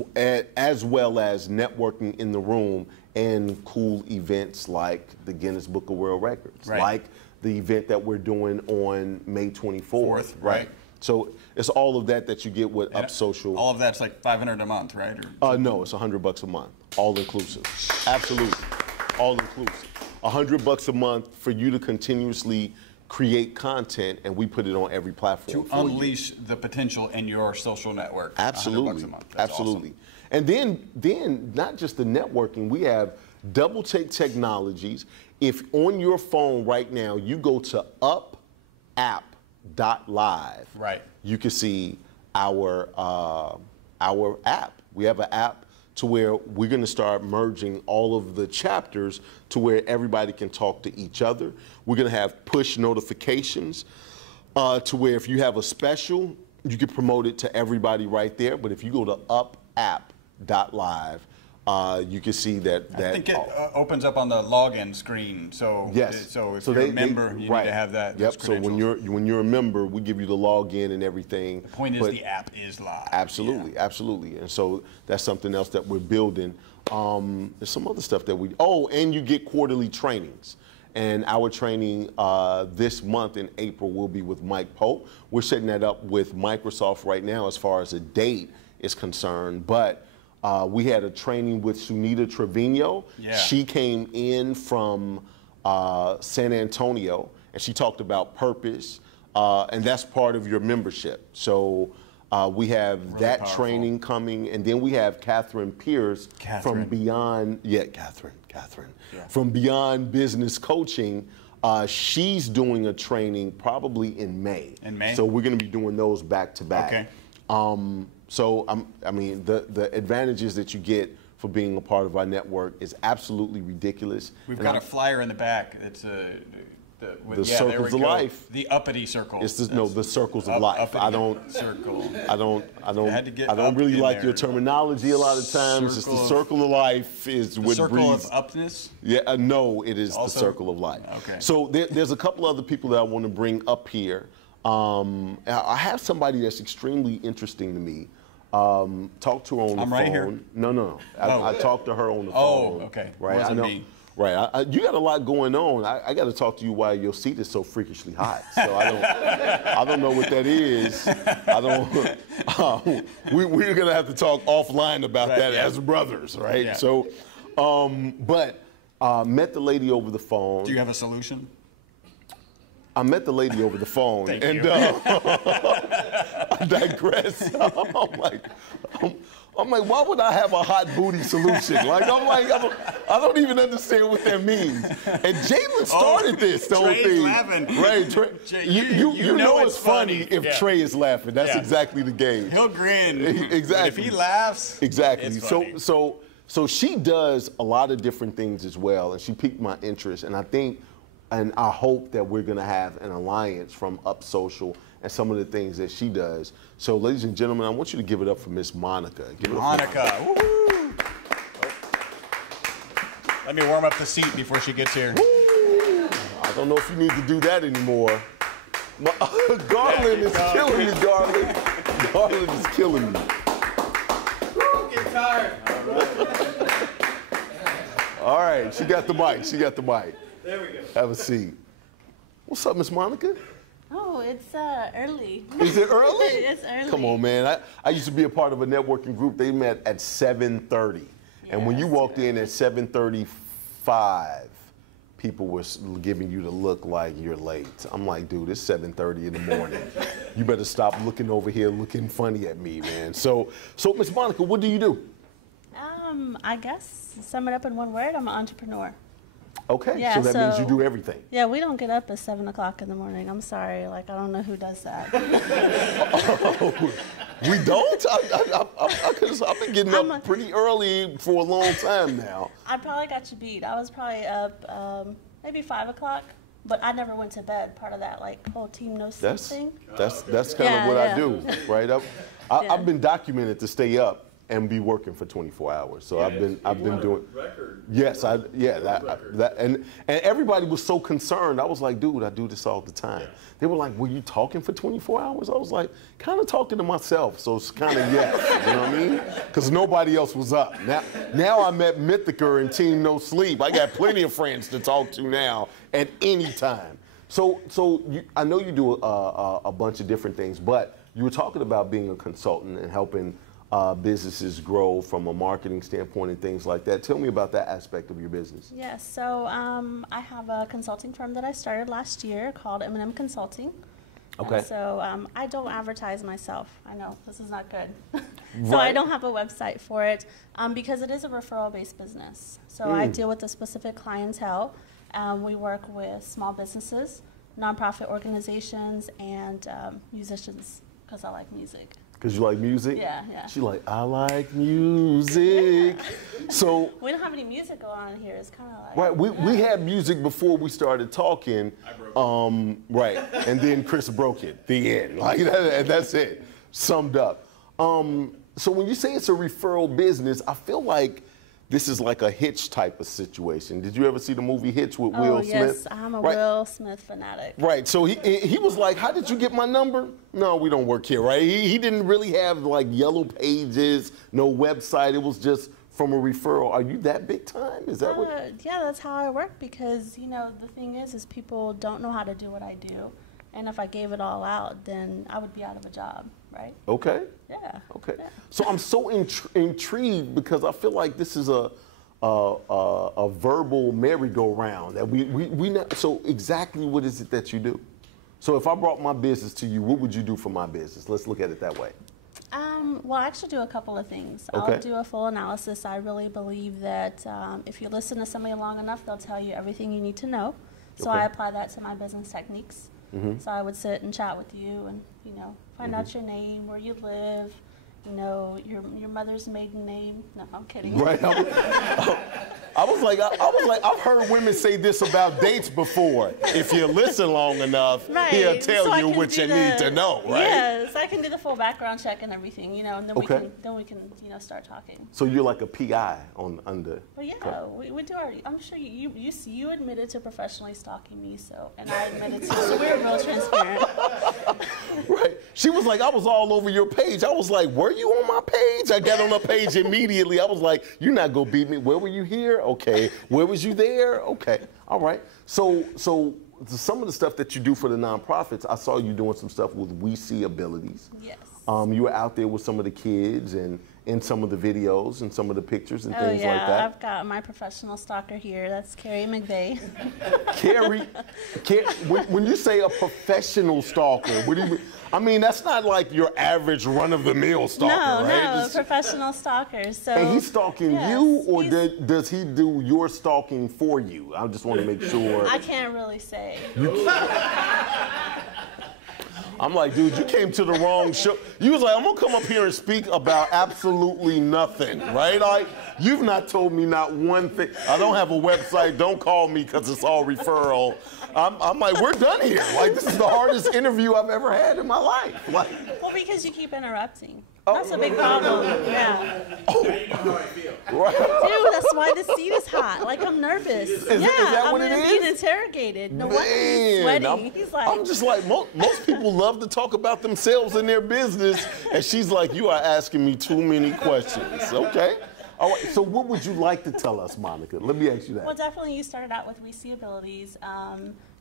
well as networking in the room and cool events like the Guinness Book of World Records, like the event that we're doing on May 24th, right? So it's all of that you get with Up Social. All of that's like $500 a month, right? No, it's $100 a month, all inclusive. Absolutely. All inclusive. $100 a month for you to continuously create content, and we put it on every platform. To unleash the potential in your social network. Absolutely. $100 a month. That's absolutely. Awesome. And then not just the networking, we have Double Take Technologies. If on your phone right now you go to upapp.live, you can see our app. We have an app to where we're going to start merging all of the chapters to where everybody can talk to each other. We're going to have push notifications to where if you have a special, you can promote it to everybody right there. But if you go to upapp.live, you can see that. I think it opens up on the login screen. So so if you're a member, you need to have that. Yep. So when you're a member, we give you the login and everything. The point is the app is live. Absolutely, absolutely. And so that's something else that we're building. There's some other stuff that and you get quarterly trainings. And our training this month in April will be with Mike Pope. We're setting that up with Microsoft right now as far as a date is concerned. But we had a training with Sunita Trevino. Yeah. She came in from San Antonio, and she talked about purpose, and that's part of your membership. So we have really that powerful training coming, and then we have Catherine Pierce from Beyond. Catherine. From Beyond Business Coaching. She's doing a training probably in May. In May. So we're going to be doing those back to back. Okay. So, I mean, the advantages that you get for being a part of our network is absolutely ridiculous. We've got a flyer in the back. It's The circles of life. The uppity circle. It's the circles of life. I don't circle. I don't really like your terminology a lot of times. It's the circle of life is what breeds. The circle of upness? Yeah, no, it is the circle of life. Okay. So there's a couple other people that I want to bring up here. I have somebody that's extremely interesting to me. Talk to her on the phone. I'm right here. No. I talked to her on the phone. Oh, okay. Right. I know. Me. Right. You got a lot going on. I got to talk to you while your seat is so freakishly hot. So I don't know what that is. I don't. We're gonna have to talk offline about that as brothers, right? Yeah. So, but met the lady over the phone. Do you have a solution? I met the lady over the phone, Thank and you. I digress. I'm like, why would I have a hot booty solution? I don't even understand what that means. And Jalen started this, the whole Trey's thing. laughing. Right, You know it's funny if Yeah. Trey is laughing. That's Yeah. exactly the game. He'll grin. Exactly. But if he laughs, Exactly. it's funny. So she does a lot of different things as well, and she piqued my interest. And I think, and I hope that we're going to have an alliance from Up Social and some of the things that she does. So, ladies and gentlemen, I want you to give it up for Miss Monica. Give it up for Monica. Woo-hoo. Let me warm up the seat before she gets here. I don't know if you need to do that anymore. Garland is killing me, Garland. Garland is killing me. Get tired. All right, she got the mic. She got the mic. There we go. Have a seat. What's up, Miss Monica? Oh, it's early. Is it early? It's early. Come on, man. I used to be a part of a networking group. They met at 7:30. And when you walked in at 7:35, people were giving you the look like you're late. I'm like, dude, it's 7:30 in the morning. You better stop looking over here looking funny at me, man. So Miss Monica, what do you do? I guess, sum it up in one word, I'm an entrepreneur. Okay, Yeah, so that means you so- do everything. Yeah, we don't get up at 7 o'clock in the morning. I'm sorry, I don't know who does that. We don't? I've been getting up pretty early for a long time now. I probably got you beat. I was probably up maybe 5 o'clock, but I never went to bed. Part of that whole team no sleep thing. That's kind of what I do, right? I've been documented to stay up and be working for 24 hours. So I've been doing record. Yes, that and everybody was so concerned. I was like, dude, I do this all the time. They were like, were you talking for 24 hours? I was like, kind of talking to myself. So it's kind of yes, you know what I mean? Because nobody else was up. Now I'm at Mythica and Team No Sleep. I got plenty of friends to talk to now at any time. So I know you do a bunch of different things, but you were talking about being a consultant and helping businesses grow from a marketing standpoint and things like that. Tell me about that aspect of your business. Yes, so I have a consulting firm that I started last year called M&M Consulting. Okay. So I don't advertise myself. I know this is not good. So I don't have a website for it because it is a referral-based business. So I deal with a specific clientele. We work with small businesses, nonprofit organizations, and musicians because I like music. Because you like music? Yeah. She like, I like music. So We don't have any music going on here. It's kind of like... right, we had music before we started talking. Right, and then Chris broke it. The end. Like that, that's it. Summed up. So when you say it's a referral business, I feel like this is like a Hitch type of situation. Did you ever see the movie Hitch with Will Smith? Yes, I'm a Will Smith fanatic. Right, so he was like, how did you get my number? No, we don't work here, right? He didn't really have like yellow pages, no website. It was just from a referral. Are you that big time? Is that what? Yeah, that's how I work because, the thing is people don't know how to do what I do. And if I gave it all out, then I would be out of a job, right? Okay. Yeah. Okay. Yeah. So I'm so intrigued because I feel like this is a verbal merry-go-round that we not, so exactly what is it that you do? So if I brought my business to you, what would you do for my business? Let's look at it that way. Well, I actually do a couple of things. Okay. I'll do a full analysis. I really believe that if you listen to somebody long enough, they'll tell you everything you need to know. So Okay. I apply that to my business techniques. So I would sit and chat with you and, find out your name, where you live, you know, your mother's maiden name. No, I'm kidding. Right. I was like, I've heard women say this about dates before. If you listen long enough, Right. he'll tell So you what you need to know, right? Yes, I can do the full background check and everything, you know, and then we can you know, start talking. So you're like a PI under. But yeah, we do our. I'm sure you admitted to professionally stalking me, so, and I admitted to. So we're real transparent. Right. She was like, I was all over your page. I was like, were you on my page? I got on the page immediately. I was like, you're not gonna beat me. Where were you here? Okay. Where was you there? Okay. All right. So some of the stuff that you do for the nonprofits, I saw you doing some stuff with We See Abilities. Yes. You were out there with some of the kids and in some of the videos and some of the pictures and things like that. I've got my professional stalker here. That's Carrie McVeigh. Carrie, when you say a professional stalker, what do you mean? I mean, that's not like your average run-of-the-mill stalker, right? No, professional stalker. So. And he's stalking yes, you, or does he do your stalking for you? I just want to make sure. I can't really say. I'm like, dude, you came to the wrong show. You was like, I'm gonna come up here and speak about absolutely nothing, right? Like, you've not told me not one thing. I don't have a website. Don't call me because it's all referral. I'm like, we're done here. Like, this is the hardest interview I've ever had in my life. Like, well, because you keep interrupting. That's a big problem. Yeah. Right. Dude, that's why the seat is hot. Like, I'm nervous. Is that what it is? I'm being interrogated. No wonder he's sweating. He's like. I'm just like, most people love to talk about themselves and their business, and she's like, you are asking me too many questions. Okay. All right, so what would you like to tell us, Monica? Let me ask you that. Well, definitely you started out with We See Abilities.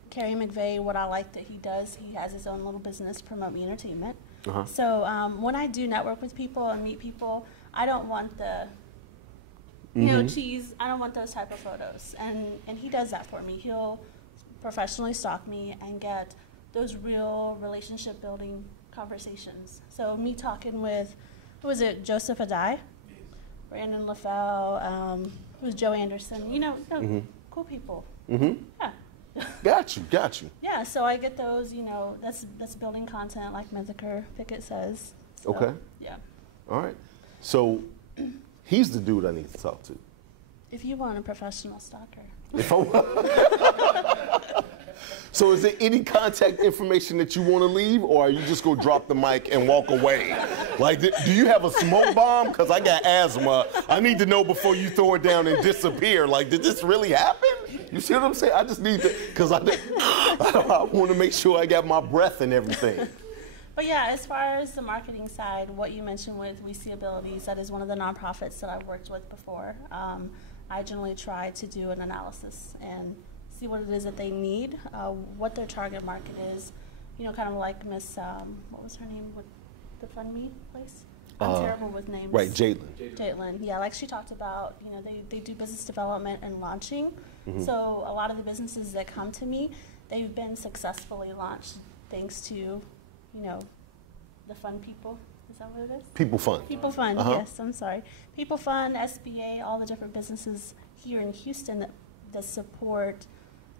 Carrie McVeigh, what I like that he does, he has his own little business, Promote Me Entertainment. Uh-huh. So when I do network with people and meet people, I don't want the, you know, cheese. I don't want those type of photos. And he does that for me. He'll professionally stalk me and get those real relationship building conversations. So me talking with, who was it, Joseph Adai? Brandon LaFell, who's Joe Anderson, you know, cool people. Mm-hmm. Yeah. Got you. Yeah, so I get those, you know, that's building content like Mythiker Pickett says. So, Okay. Yeah. All right. So he's the dude I need to talk to. If you want a professional stalker. So is there any contact information that you want to leave, or are you just going to drop the mic and walk away? Like, do you have a smoke bomb? Because I got asthma. I need to know before you throw it down and disappear. Like, did this really happen? You see what I'm saying? I just need to, because I want to make sure I got my breath and everything. But yeah, as far as the marketing side, what you mentioned with We See Abilities, that is one of the nonprofits that I've worked with before. I generally try to do an analysis and see what it is that they need, what their target market is. You know, kind of like Miss, what was her name with the Fund Me place? I'm terrible with names. Right, Jaitlin. Yeah, like she talked about, you know, they do business development and launching. Mm-hmm. So a lot of the businesses that come to me, they've been successfully launched thanks to, you know, the Fund People. Is that what it is? People Fund. People Fund, Uh-huh. yes, I'm sorry. People Fund, SBA, all the different businesses here in Houston that support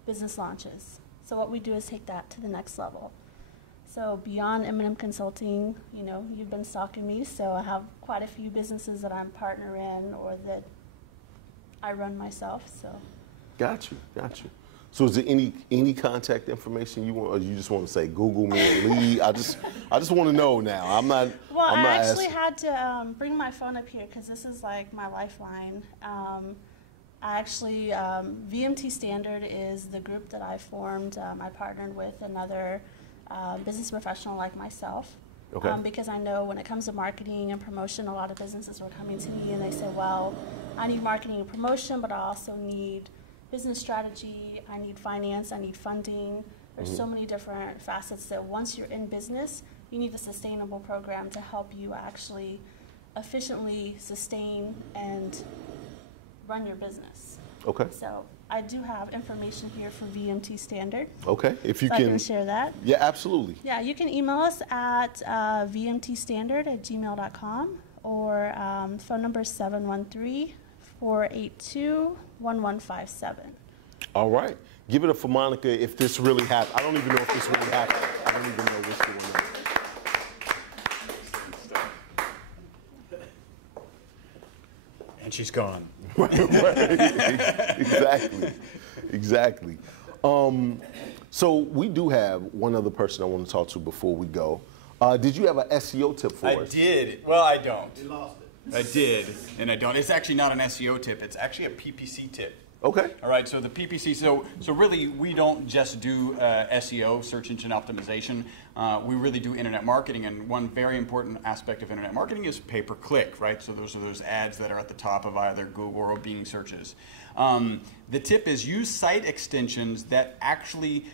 business launches. So what we do is take that to the next level. So beyond M&M Consulting, you know, you've been stalking me, so I have quite a few businesses that I'm partner in or that I run myself, so. Got you. So is there any contact information you want, or you just want to say Google me and Lee? I just want to know now. Well, I actually asking. had to bring my phone up here because this is like my lifeline. VMT Standard is the group that I formed. I partnered with another business professional like myself. Okay. Because I know when it comes to marketing and promotion, a lot of businesses were coming to me and they say, well, I need marketing and promotion, but I also need business strategy, I need finance, I need funding. There's so many different facets that once you're in business, you need a sustainable program to help you actually efficiently sustain and run your business. Okay. So I do have information here for VMT Standard. Okay. If you so can. I can share that. Yeah, absolutely. Yeah, you can email us at vmtstandard@gmail.com or phone number is 713-482-1157. All right. Give it up for Monica if this really happened. I don't even know if this really happened. I don't even know what's going on. and she's gone. Right. Exactly. So we do have one other person I want to talk to before we go. Did you have an SEO tip for us? I did. Well, I don't. You lost it. I did, and I don't. It's actually not an SEO tip. It's actually a PPC tip. Okay. All right, so the PPC, so really we don't just do SEO, search engine optimization. We really do internet marketing, and one very important aspect of internet marketing is pay-per-click, right? So those are those ads that are at the top of either Google or Bing searches. The tip is use site extensions that actually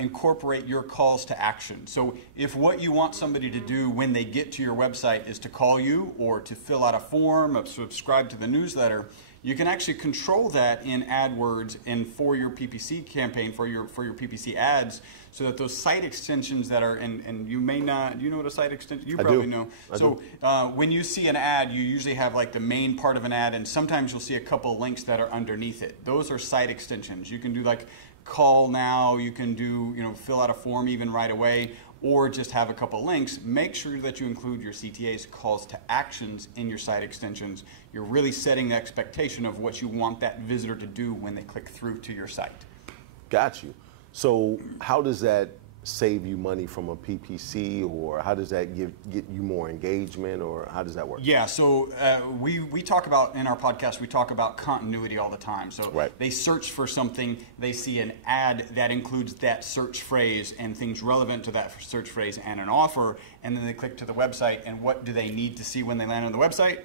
incorporate your calls to action. So if what you want somebody to do when they get to your website is to call you or to fill out a form or subscribe to the newsletter, you can actually control that in AdWords and for your PPC campaign, for your PPC ads, so that those site extensions that are, and you may not, do you know what a site extension, you probably know. So when you see an ad, you usually have like the main part of an ad, and sometimes you'll see a couple links that are underneath it. Those are site extensions. You can do like call now, you can do, fill out a form even right away, or just have a couple links. Make sure that you include your CTAs, calls to actions, in your site extensions. You're really setting the expectation of what you want that visitor to do when they click through to your site. Got you. So how does that save you money from a PPC, or how does that get you more engagement, or how does that work? Yeah, so we talk about, in our podcast, we talk about continuity all the time. So they search for something, they see an ad that includes that search phrase and things relevant to that search phrase and an offer, and then they click to the website, and what do they need to see when they land on the website?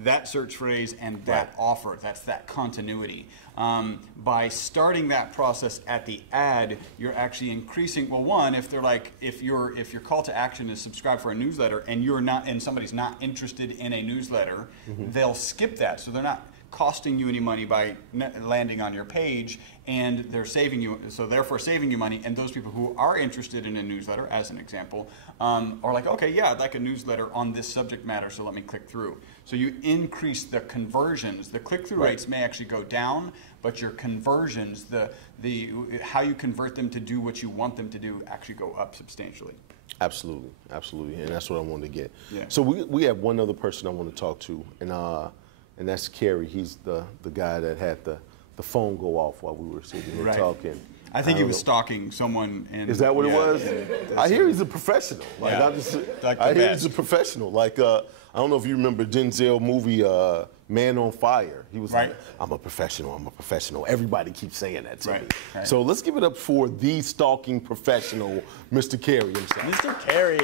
That search phrase and that offer. That's that continuity. By starting that process at the ad, you're actually increasing. Well, one, if they're like, if your call to action is subscribe for a newsletter, and you're not, and somebody's not interested in a newsletter, they'll skip that. So they're not costing you any money by landing on your page, and they're saving you, so therefore saving you money. And those people who are interested in a newsletter, as an example, are like, okay, yeah, I'd like a newsletter on this subject matter, so let me click through. So you increase the conversions. The click-through rates may actually go down, but your conversions, the how you convert them to do what you want them to do, actually go up substantially. Absolutely, absolutely, and that's what I wanted to get. Yeah. So we have one other person I want to talk to, and that's Kerry. He's the guy that had the phone go off while we were sitting here talking. I think he was stalking someone. Is that what it was? I hear he's a professional. Like, I hear he's a professional. Like, I don't know if you remember Denzel movie Man on Fire. He was like, I'm a professional, I'm a professional. Everybody keeps saying that to me. Right. So let's give it up for the stalking professional, Mr. Kerry himself. Mr. Kerry.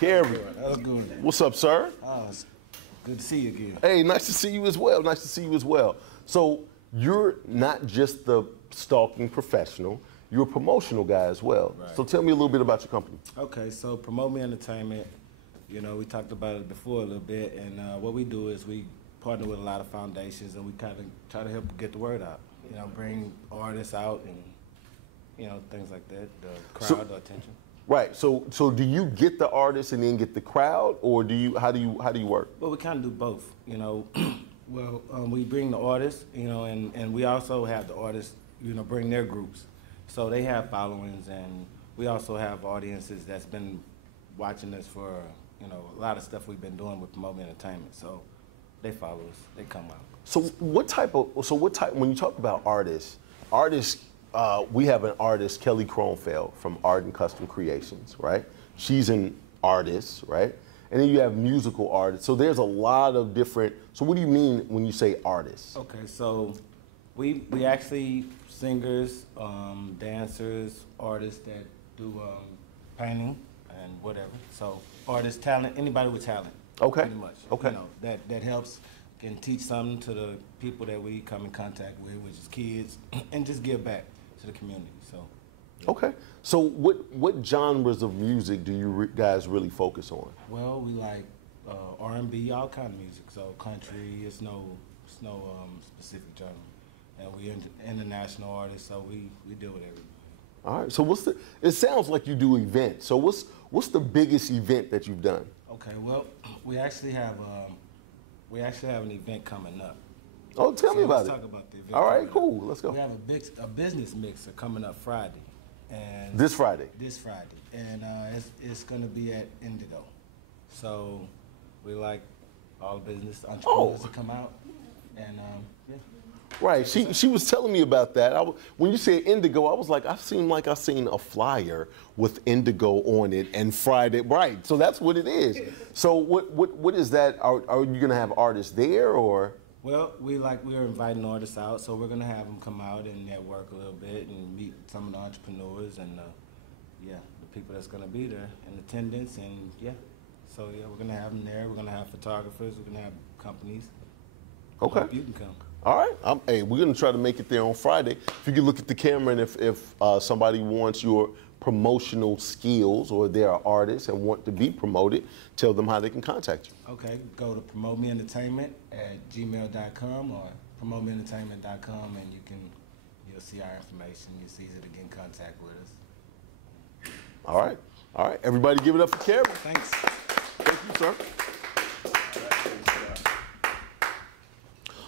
Kerry. That's good. What's up, sir? It's good to see you again. Hey, nice to see you as well. Nice to see you as well. So you're not just the stalking professional, you're a promotional guy as well. Right. So tell me a little bit about your company. Okay, so Promote Me Entertainment, we talked about it before a little bit, and what we do is we partner with a lot of foundations, and we kind of try to help get the word out. Bring artists out and, things like that, the crowd, the attention. Right. So do you get the artist and then get the crowd, or how do you work? Well, we kind of do both. Well, we bring the artists, and we also have the artists, bring their groups, so they have followings, and we also have audiences that's been watching us for a lot of stuff we've been doing with Promote Me Entertainment. So they follow us, they come out. So what type when you talk about artists, we have an artist, Kelly Kronfeld from Art and Custom Creations, right? She's an artist, right? And then you have musical artists. So there's a lot of different, so what do you mean when you say artists? Okay, so we actually singers, dancers, artists that do painting and whatever. So artists, talent, anybody with talent. Okay. Pretty much. Okay. That helps and teach something to the people that we come in contact with, which is kids, and just give back to the community. So. Yeah. Okay. So what genres of music do you guys really focus on? Well, we like R&B, all kind of music. So country, it's no specific genre. And we international artists, so we deal with everything. All right. So it sounds like you do events. So what's the biggest event that you've done? Okay. Well, we actually have an event coming up. Oh, tell me about it. Let's talk about the event. All right, cool. Let's go. We have a business mixer coming up Friday. And this Friday? This Friday. And it's going to be at Indigo. So we like all business entrepreneurs to come out. And yeah. Right. She was telling me about that. When you said Indigo, I was like, I seen a flyer with Indigo on it and Friday. Right. So that's what it is. So what is that? Are you gonna have artists there or? Well, we're inviting artists out, so we're gonna have them come out and network a little bit and meet some of the entrepreneurs and the people that's gonna be there in attendance and yeah. So yeah, we're gonna have them there. We're gonna have photographers. We're gonna have companies. Okay. Hope you can come. All right. Hey, we're going to try to make it there on Friday. If you could look at the camera and if somebody wants your promotional skills or they're artists and want to be promoted, tell them how they can contact you. Okay. Go to promoteentertainment@gmail.com or promoteentertainment.com and you'll see our information. It's easy to get in contact with us. All right. All right. Everybody give it up for Cameron. Thanks. Thank you, sir.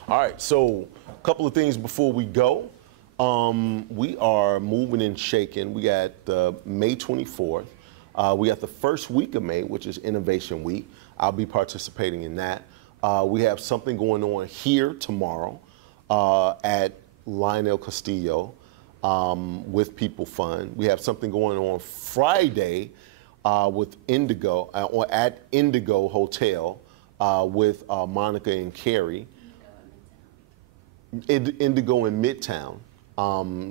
All right, so a couple of things before we go. We are moving and shaking. We got May 24th. We got the first week of May, which is Innovation Week. I'll be participating in that. We have something going on here tomorrow at Lionel Castillo with People Fund. We have something going on Friday with Indigo, at Indigo Hotel with Monica and Carrie. Indigo in Midtown.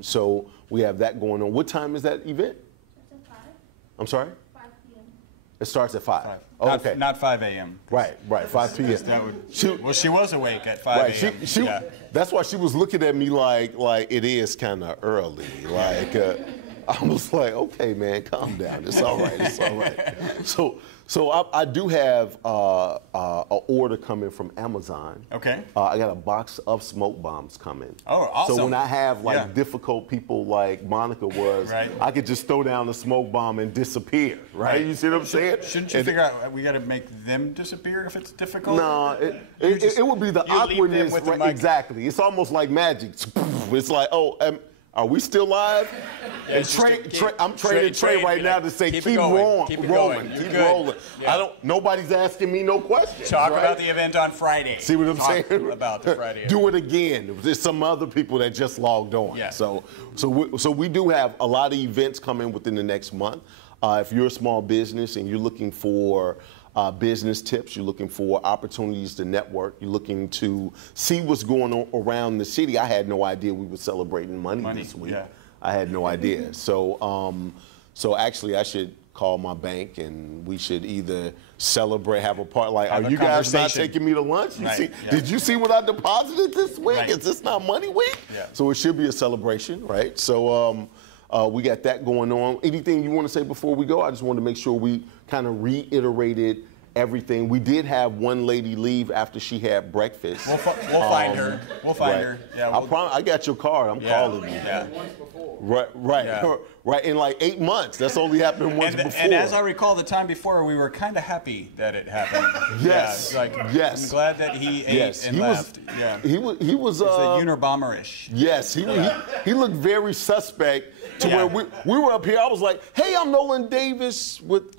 So we have that going on. What time is that event? It's at 5. I'm sorry? 5 p.m. It starts at 5. Oh, okay. Not 5 a.m. Right, 5 p.m. That would, well, she was awake at 5 a.m. Right, that's why she was looking at me like it is kind of early. Like, I was like, okay, man, calm down. It's all right. It's all right. So I do have an order coming from Amazon. Okay. I got a box of smoke bombs coming. Oh, awesome. So when I have difficult people like Monica was, right. I could just throw down the smoke bomb and disappear. Right? You see what I'm saying? Shouldn't you figure out we got to make them disappear if it's difficult? No, it would be the awkwardness. Right, exactly. It's almost like magic. It's like, are we still live? Yeah, and I'm training Trey right now to say keep rolling. Keep rolling. Yeah. Nobody's asking me no questions. Talk about the event on Friday. See what I'm saying? About the Friday. Do it again. There's some other people that just logged on. Yeah. So we do have a lot of events coming within the next month. If you're a small business and you're looking for business tips, you're looking for opportunities to network, you're looking to see what's going on around the city. I had no idea we were celebrating money this week. Yeah. I had no idea. So actually I should call my bank and we should either celebrate, have a party. Like, are you guys not taking me to lunch? Did you see what I deposited this week? Right. Is this not money week? Yeah. So it should be a celebration, right? So we got that going on. Anything you want to say before we go? I just want to make sure we kind of reiterated everything. We did have one lady leave after she had breakfast. We'll find her. We'll find her. Yeah. I got your card. I'm calling you. Yeah. Right. Yeah. Right. In like 8 months. That's only happened once before. And as I recall, the time before, we were kind of happy that it happened. Yes. I'm glad that he ate and left. He was a Unabomber-ish. Yes. He looked very suspect to where we were up here. I was like, hey, I'm Nolan Davis with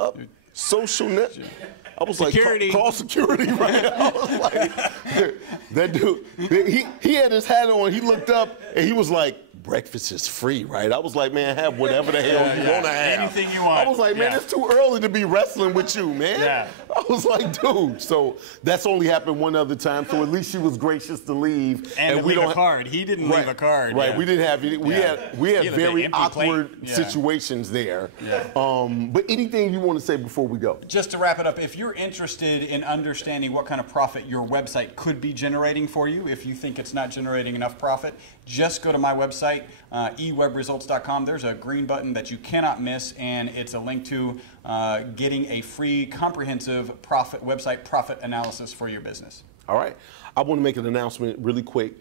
Social Net. I was security. Like, call security, right? I was like, that dude, he had his hat on. He looked up and he was like, breakfast is free, right? I was like, man, have whatever the hell you want to have. Anything you want. I was like, man, it's too early to be wrestling with you, man. Yeah. I was like, dude. So that's only happened one other time. So at least she was gracious to leave. And we leave a card. He didn't leave a card. Right. Yeah. We didn't have any. We had very awkward situations there. Yeah. But anything you want to say before we go? Just to wrap it up, if you're interested in understanding what kind of profit your website could be generating for you, if you think it's not generating enough profit, just go to my website, ewebresults.com. There's a green button that you cannot miss, and it's a link to getting a free, comprehensive website profit analysis for your business. All right. I want to make an announcement really quick.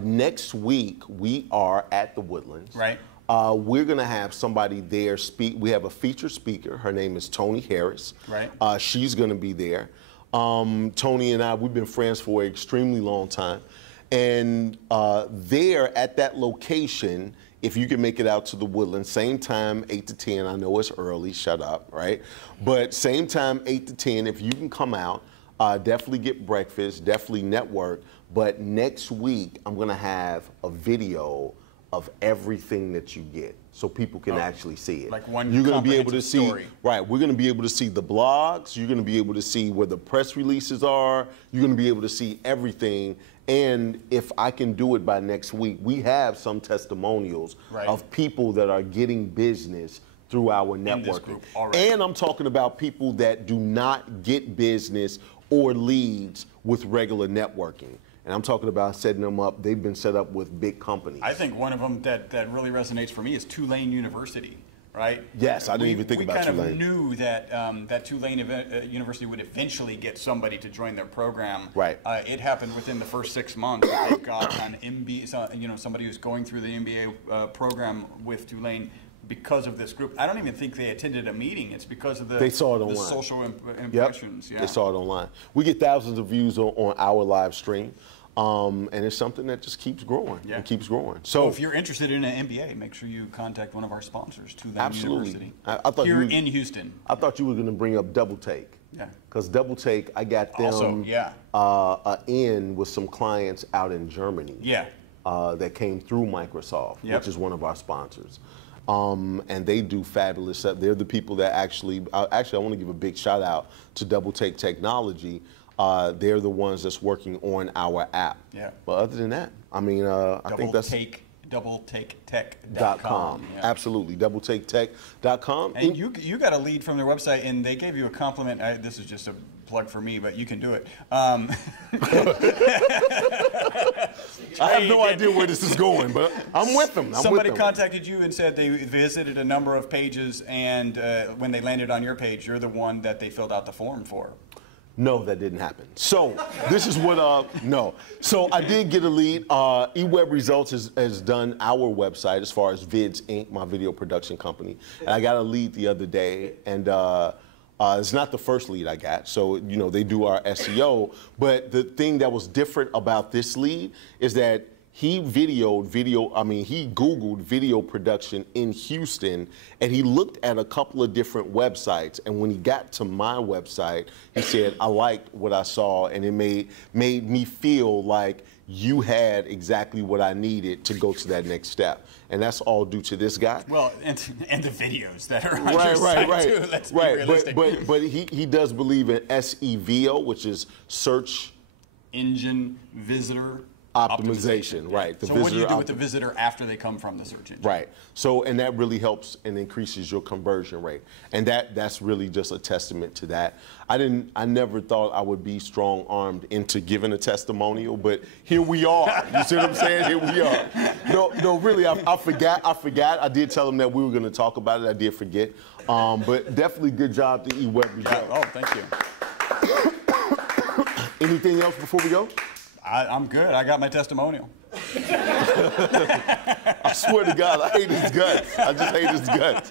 Next week, we are at the Woodlands. Right. We're going to have somebody there speak. We have a featured speaker. Her name is Tony Harris. Right. She's going to be there. Tony and I, we've been friends for an extremely long time. And there at that location if you can make it out to the Woodlands, same time, 8 to 10. I know it's early, shut up, right? But same time, 8 to 10, if you can come out, definitely get breakfast, definitely network. But next week, I'm going to have a video of everything that you get, so people can actually see it. Like one You're going to be able to see, story. right, we're going to be able to see the blogs, you're going to be able to see where the press releases are, you're going to be able to see everything. And if I can do it by next week, we have some testimonials of people that are getting business through our networking. And I'm talking about people that do not get business or leads with regular networking. And I'm talking about setting them up. They've been set up with big companies. I think one of them that really resonates for me is Tulane University, right? Yes, I didn't even think about Tulane. We kind of knew that that Tulane University would eventually get somebody to join their program. Right. It happened within the first 6 months. They've got an MBA, somebody who's going through the MBA program with Tulane because of this group. I don't even think they attended a meeting. It's because of they saw it online. The social impressions. Yep. Yeah. They saw it online. We get thousands of views on our live stream. And it's something that just keeps growing and keeps growing. So if you're interested in an MBA, make sure you contact one of our sponsors, Tulane University, I thought here in Houston. I thought you were going to bring up Double Take. Yeah. Because Double Take, I got them in with some clients out in Germany. Yeah. That came through Microsoft, which is one of our sponsors. And they do fabulous stuff. They're the people that actually I want to give a big shout out to Double Take Technology. They're the ones that's working on our app. Yeah. But other than that, I mean, I think that's DoubleTakeTech.com. Yeah. Absolutely, DoubleTakeTech.com. And you got a lead from their website, and they gave you a compliment. This is just a plug for me, but you can do it. I have no idea where this is going, but I'm with them. Somebody contacted you and said they visited a number of pages, and when they landed on your page, you're the one that they filled out the form for. No, that didn't happen. So this is what, no. So I did get a lead. eWeb Results has done our website as far as Vids Inc., my video production company. And I got a lead the other day, and it's not the first lead I got. So, they do our SEO. But the thing that was different about this lead is that he Googled video production in Houston, and he looked at a couple of different websites. And when he got to my website, he said, I liked what I saw, and it made me feel like you had exactly what I needed to go to that next step. And that's all due to this guy. Well, and the videos that are on your site, too. Let's be realistic. But he does believe in SEVO, which is search engine visitor optimization, right. So what do you do with the visitor after they come from the search engine? Right. So, and that really helps and increases your conversion rate. And that's really just a testament to that. I never thought I would be strong-armed into giving a testimonial, but here we are. You see what I'm saying? Here we are. No, really, I forgot. I did tell them that we were going to talk about it. I did forget. But definitely good job to eWeb Results. Oh, thank you. Anything else before we go? I'm good. I got my testimonial. I swear to God, I hate his guts. I just hate his guts.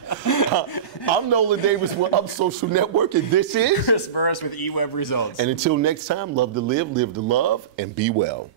I'm Nolan Davis with Up Social Network, and this is Chris Burris with eWeb Results. And until next time, love to live to love, and be well.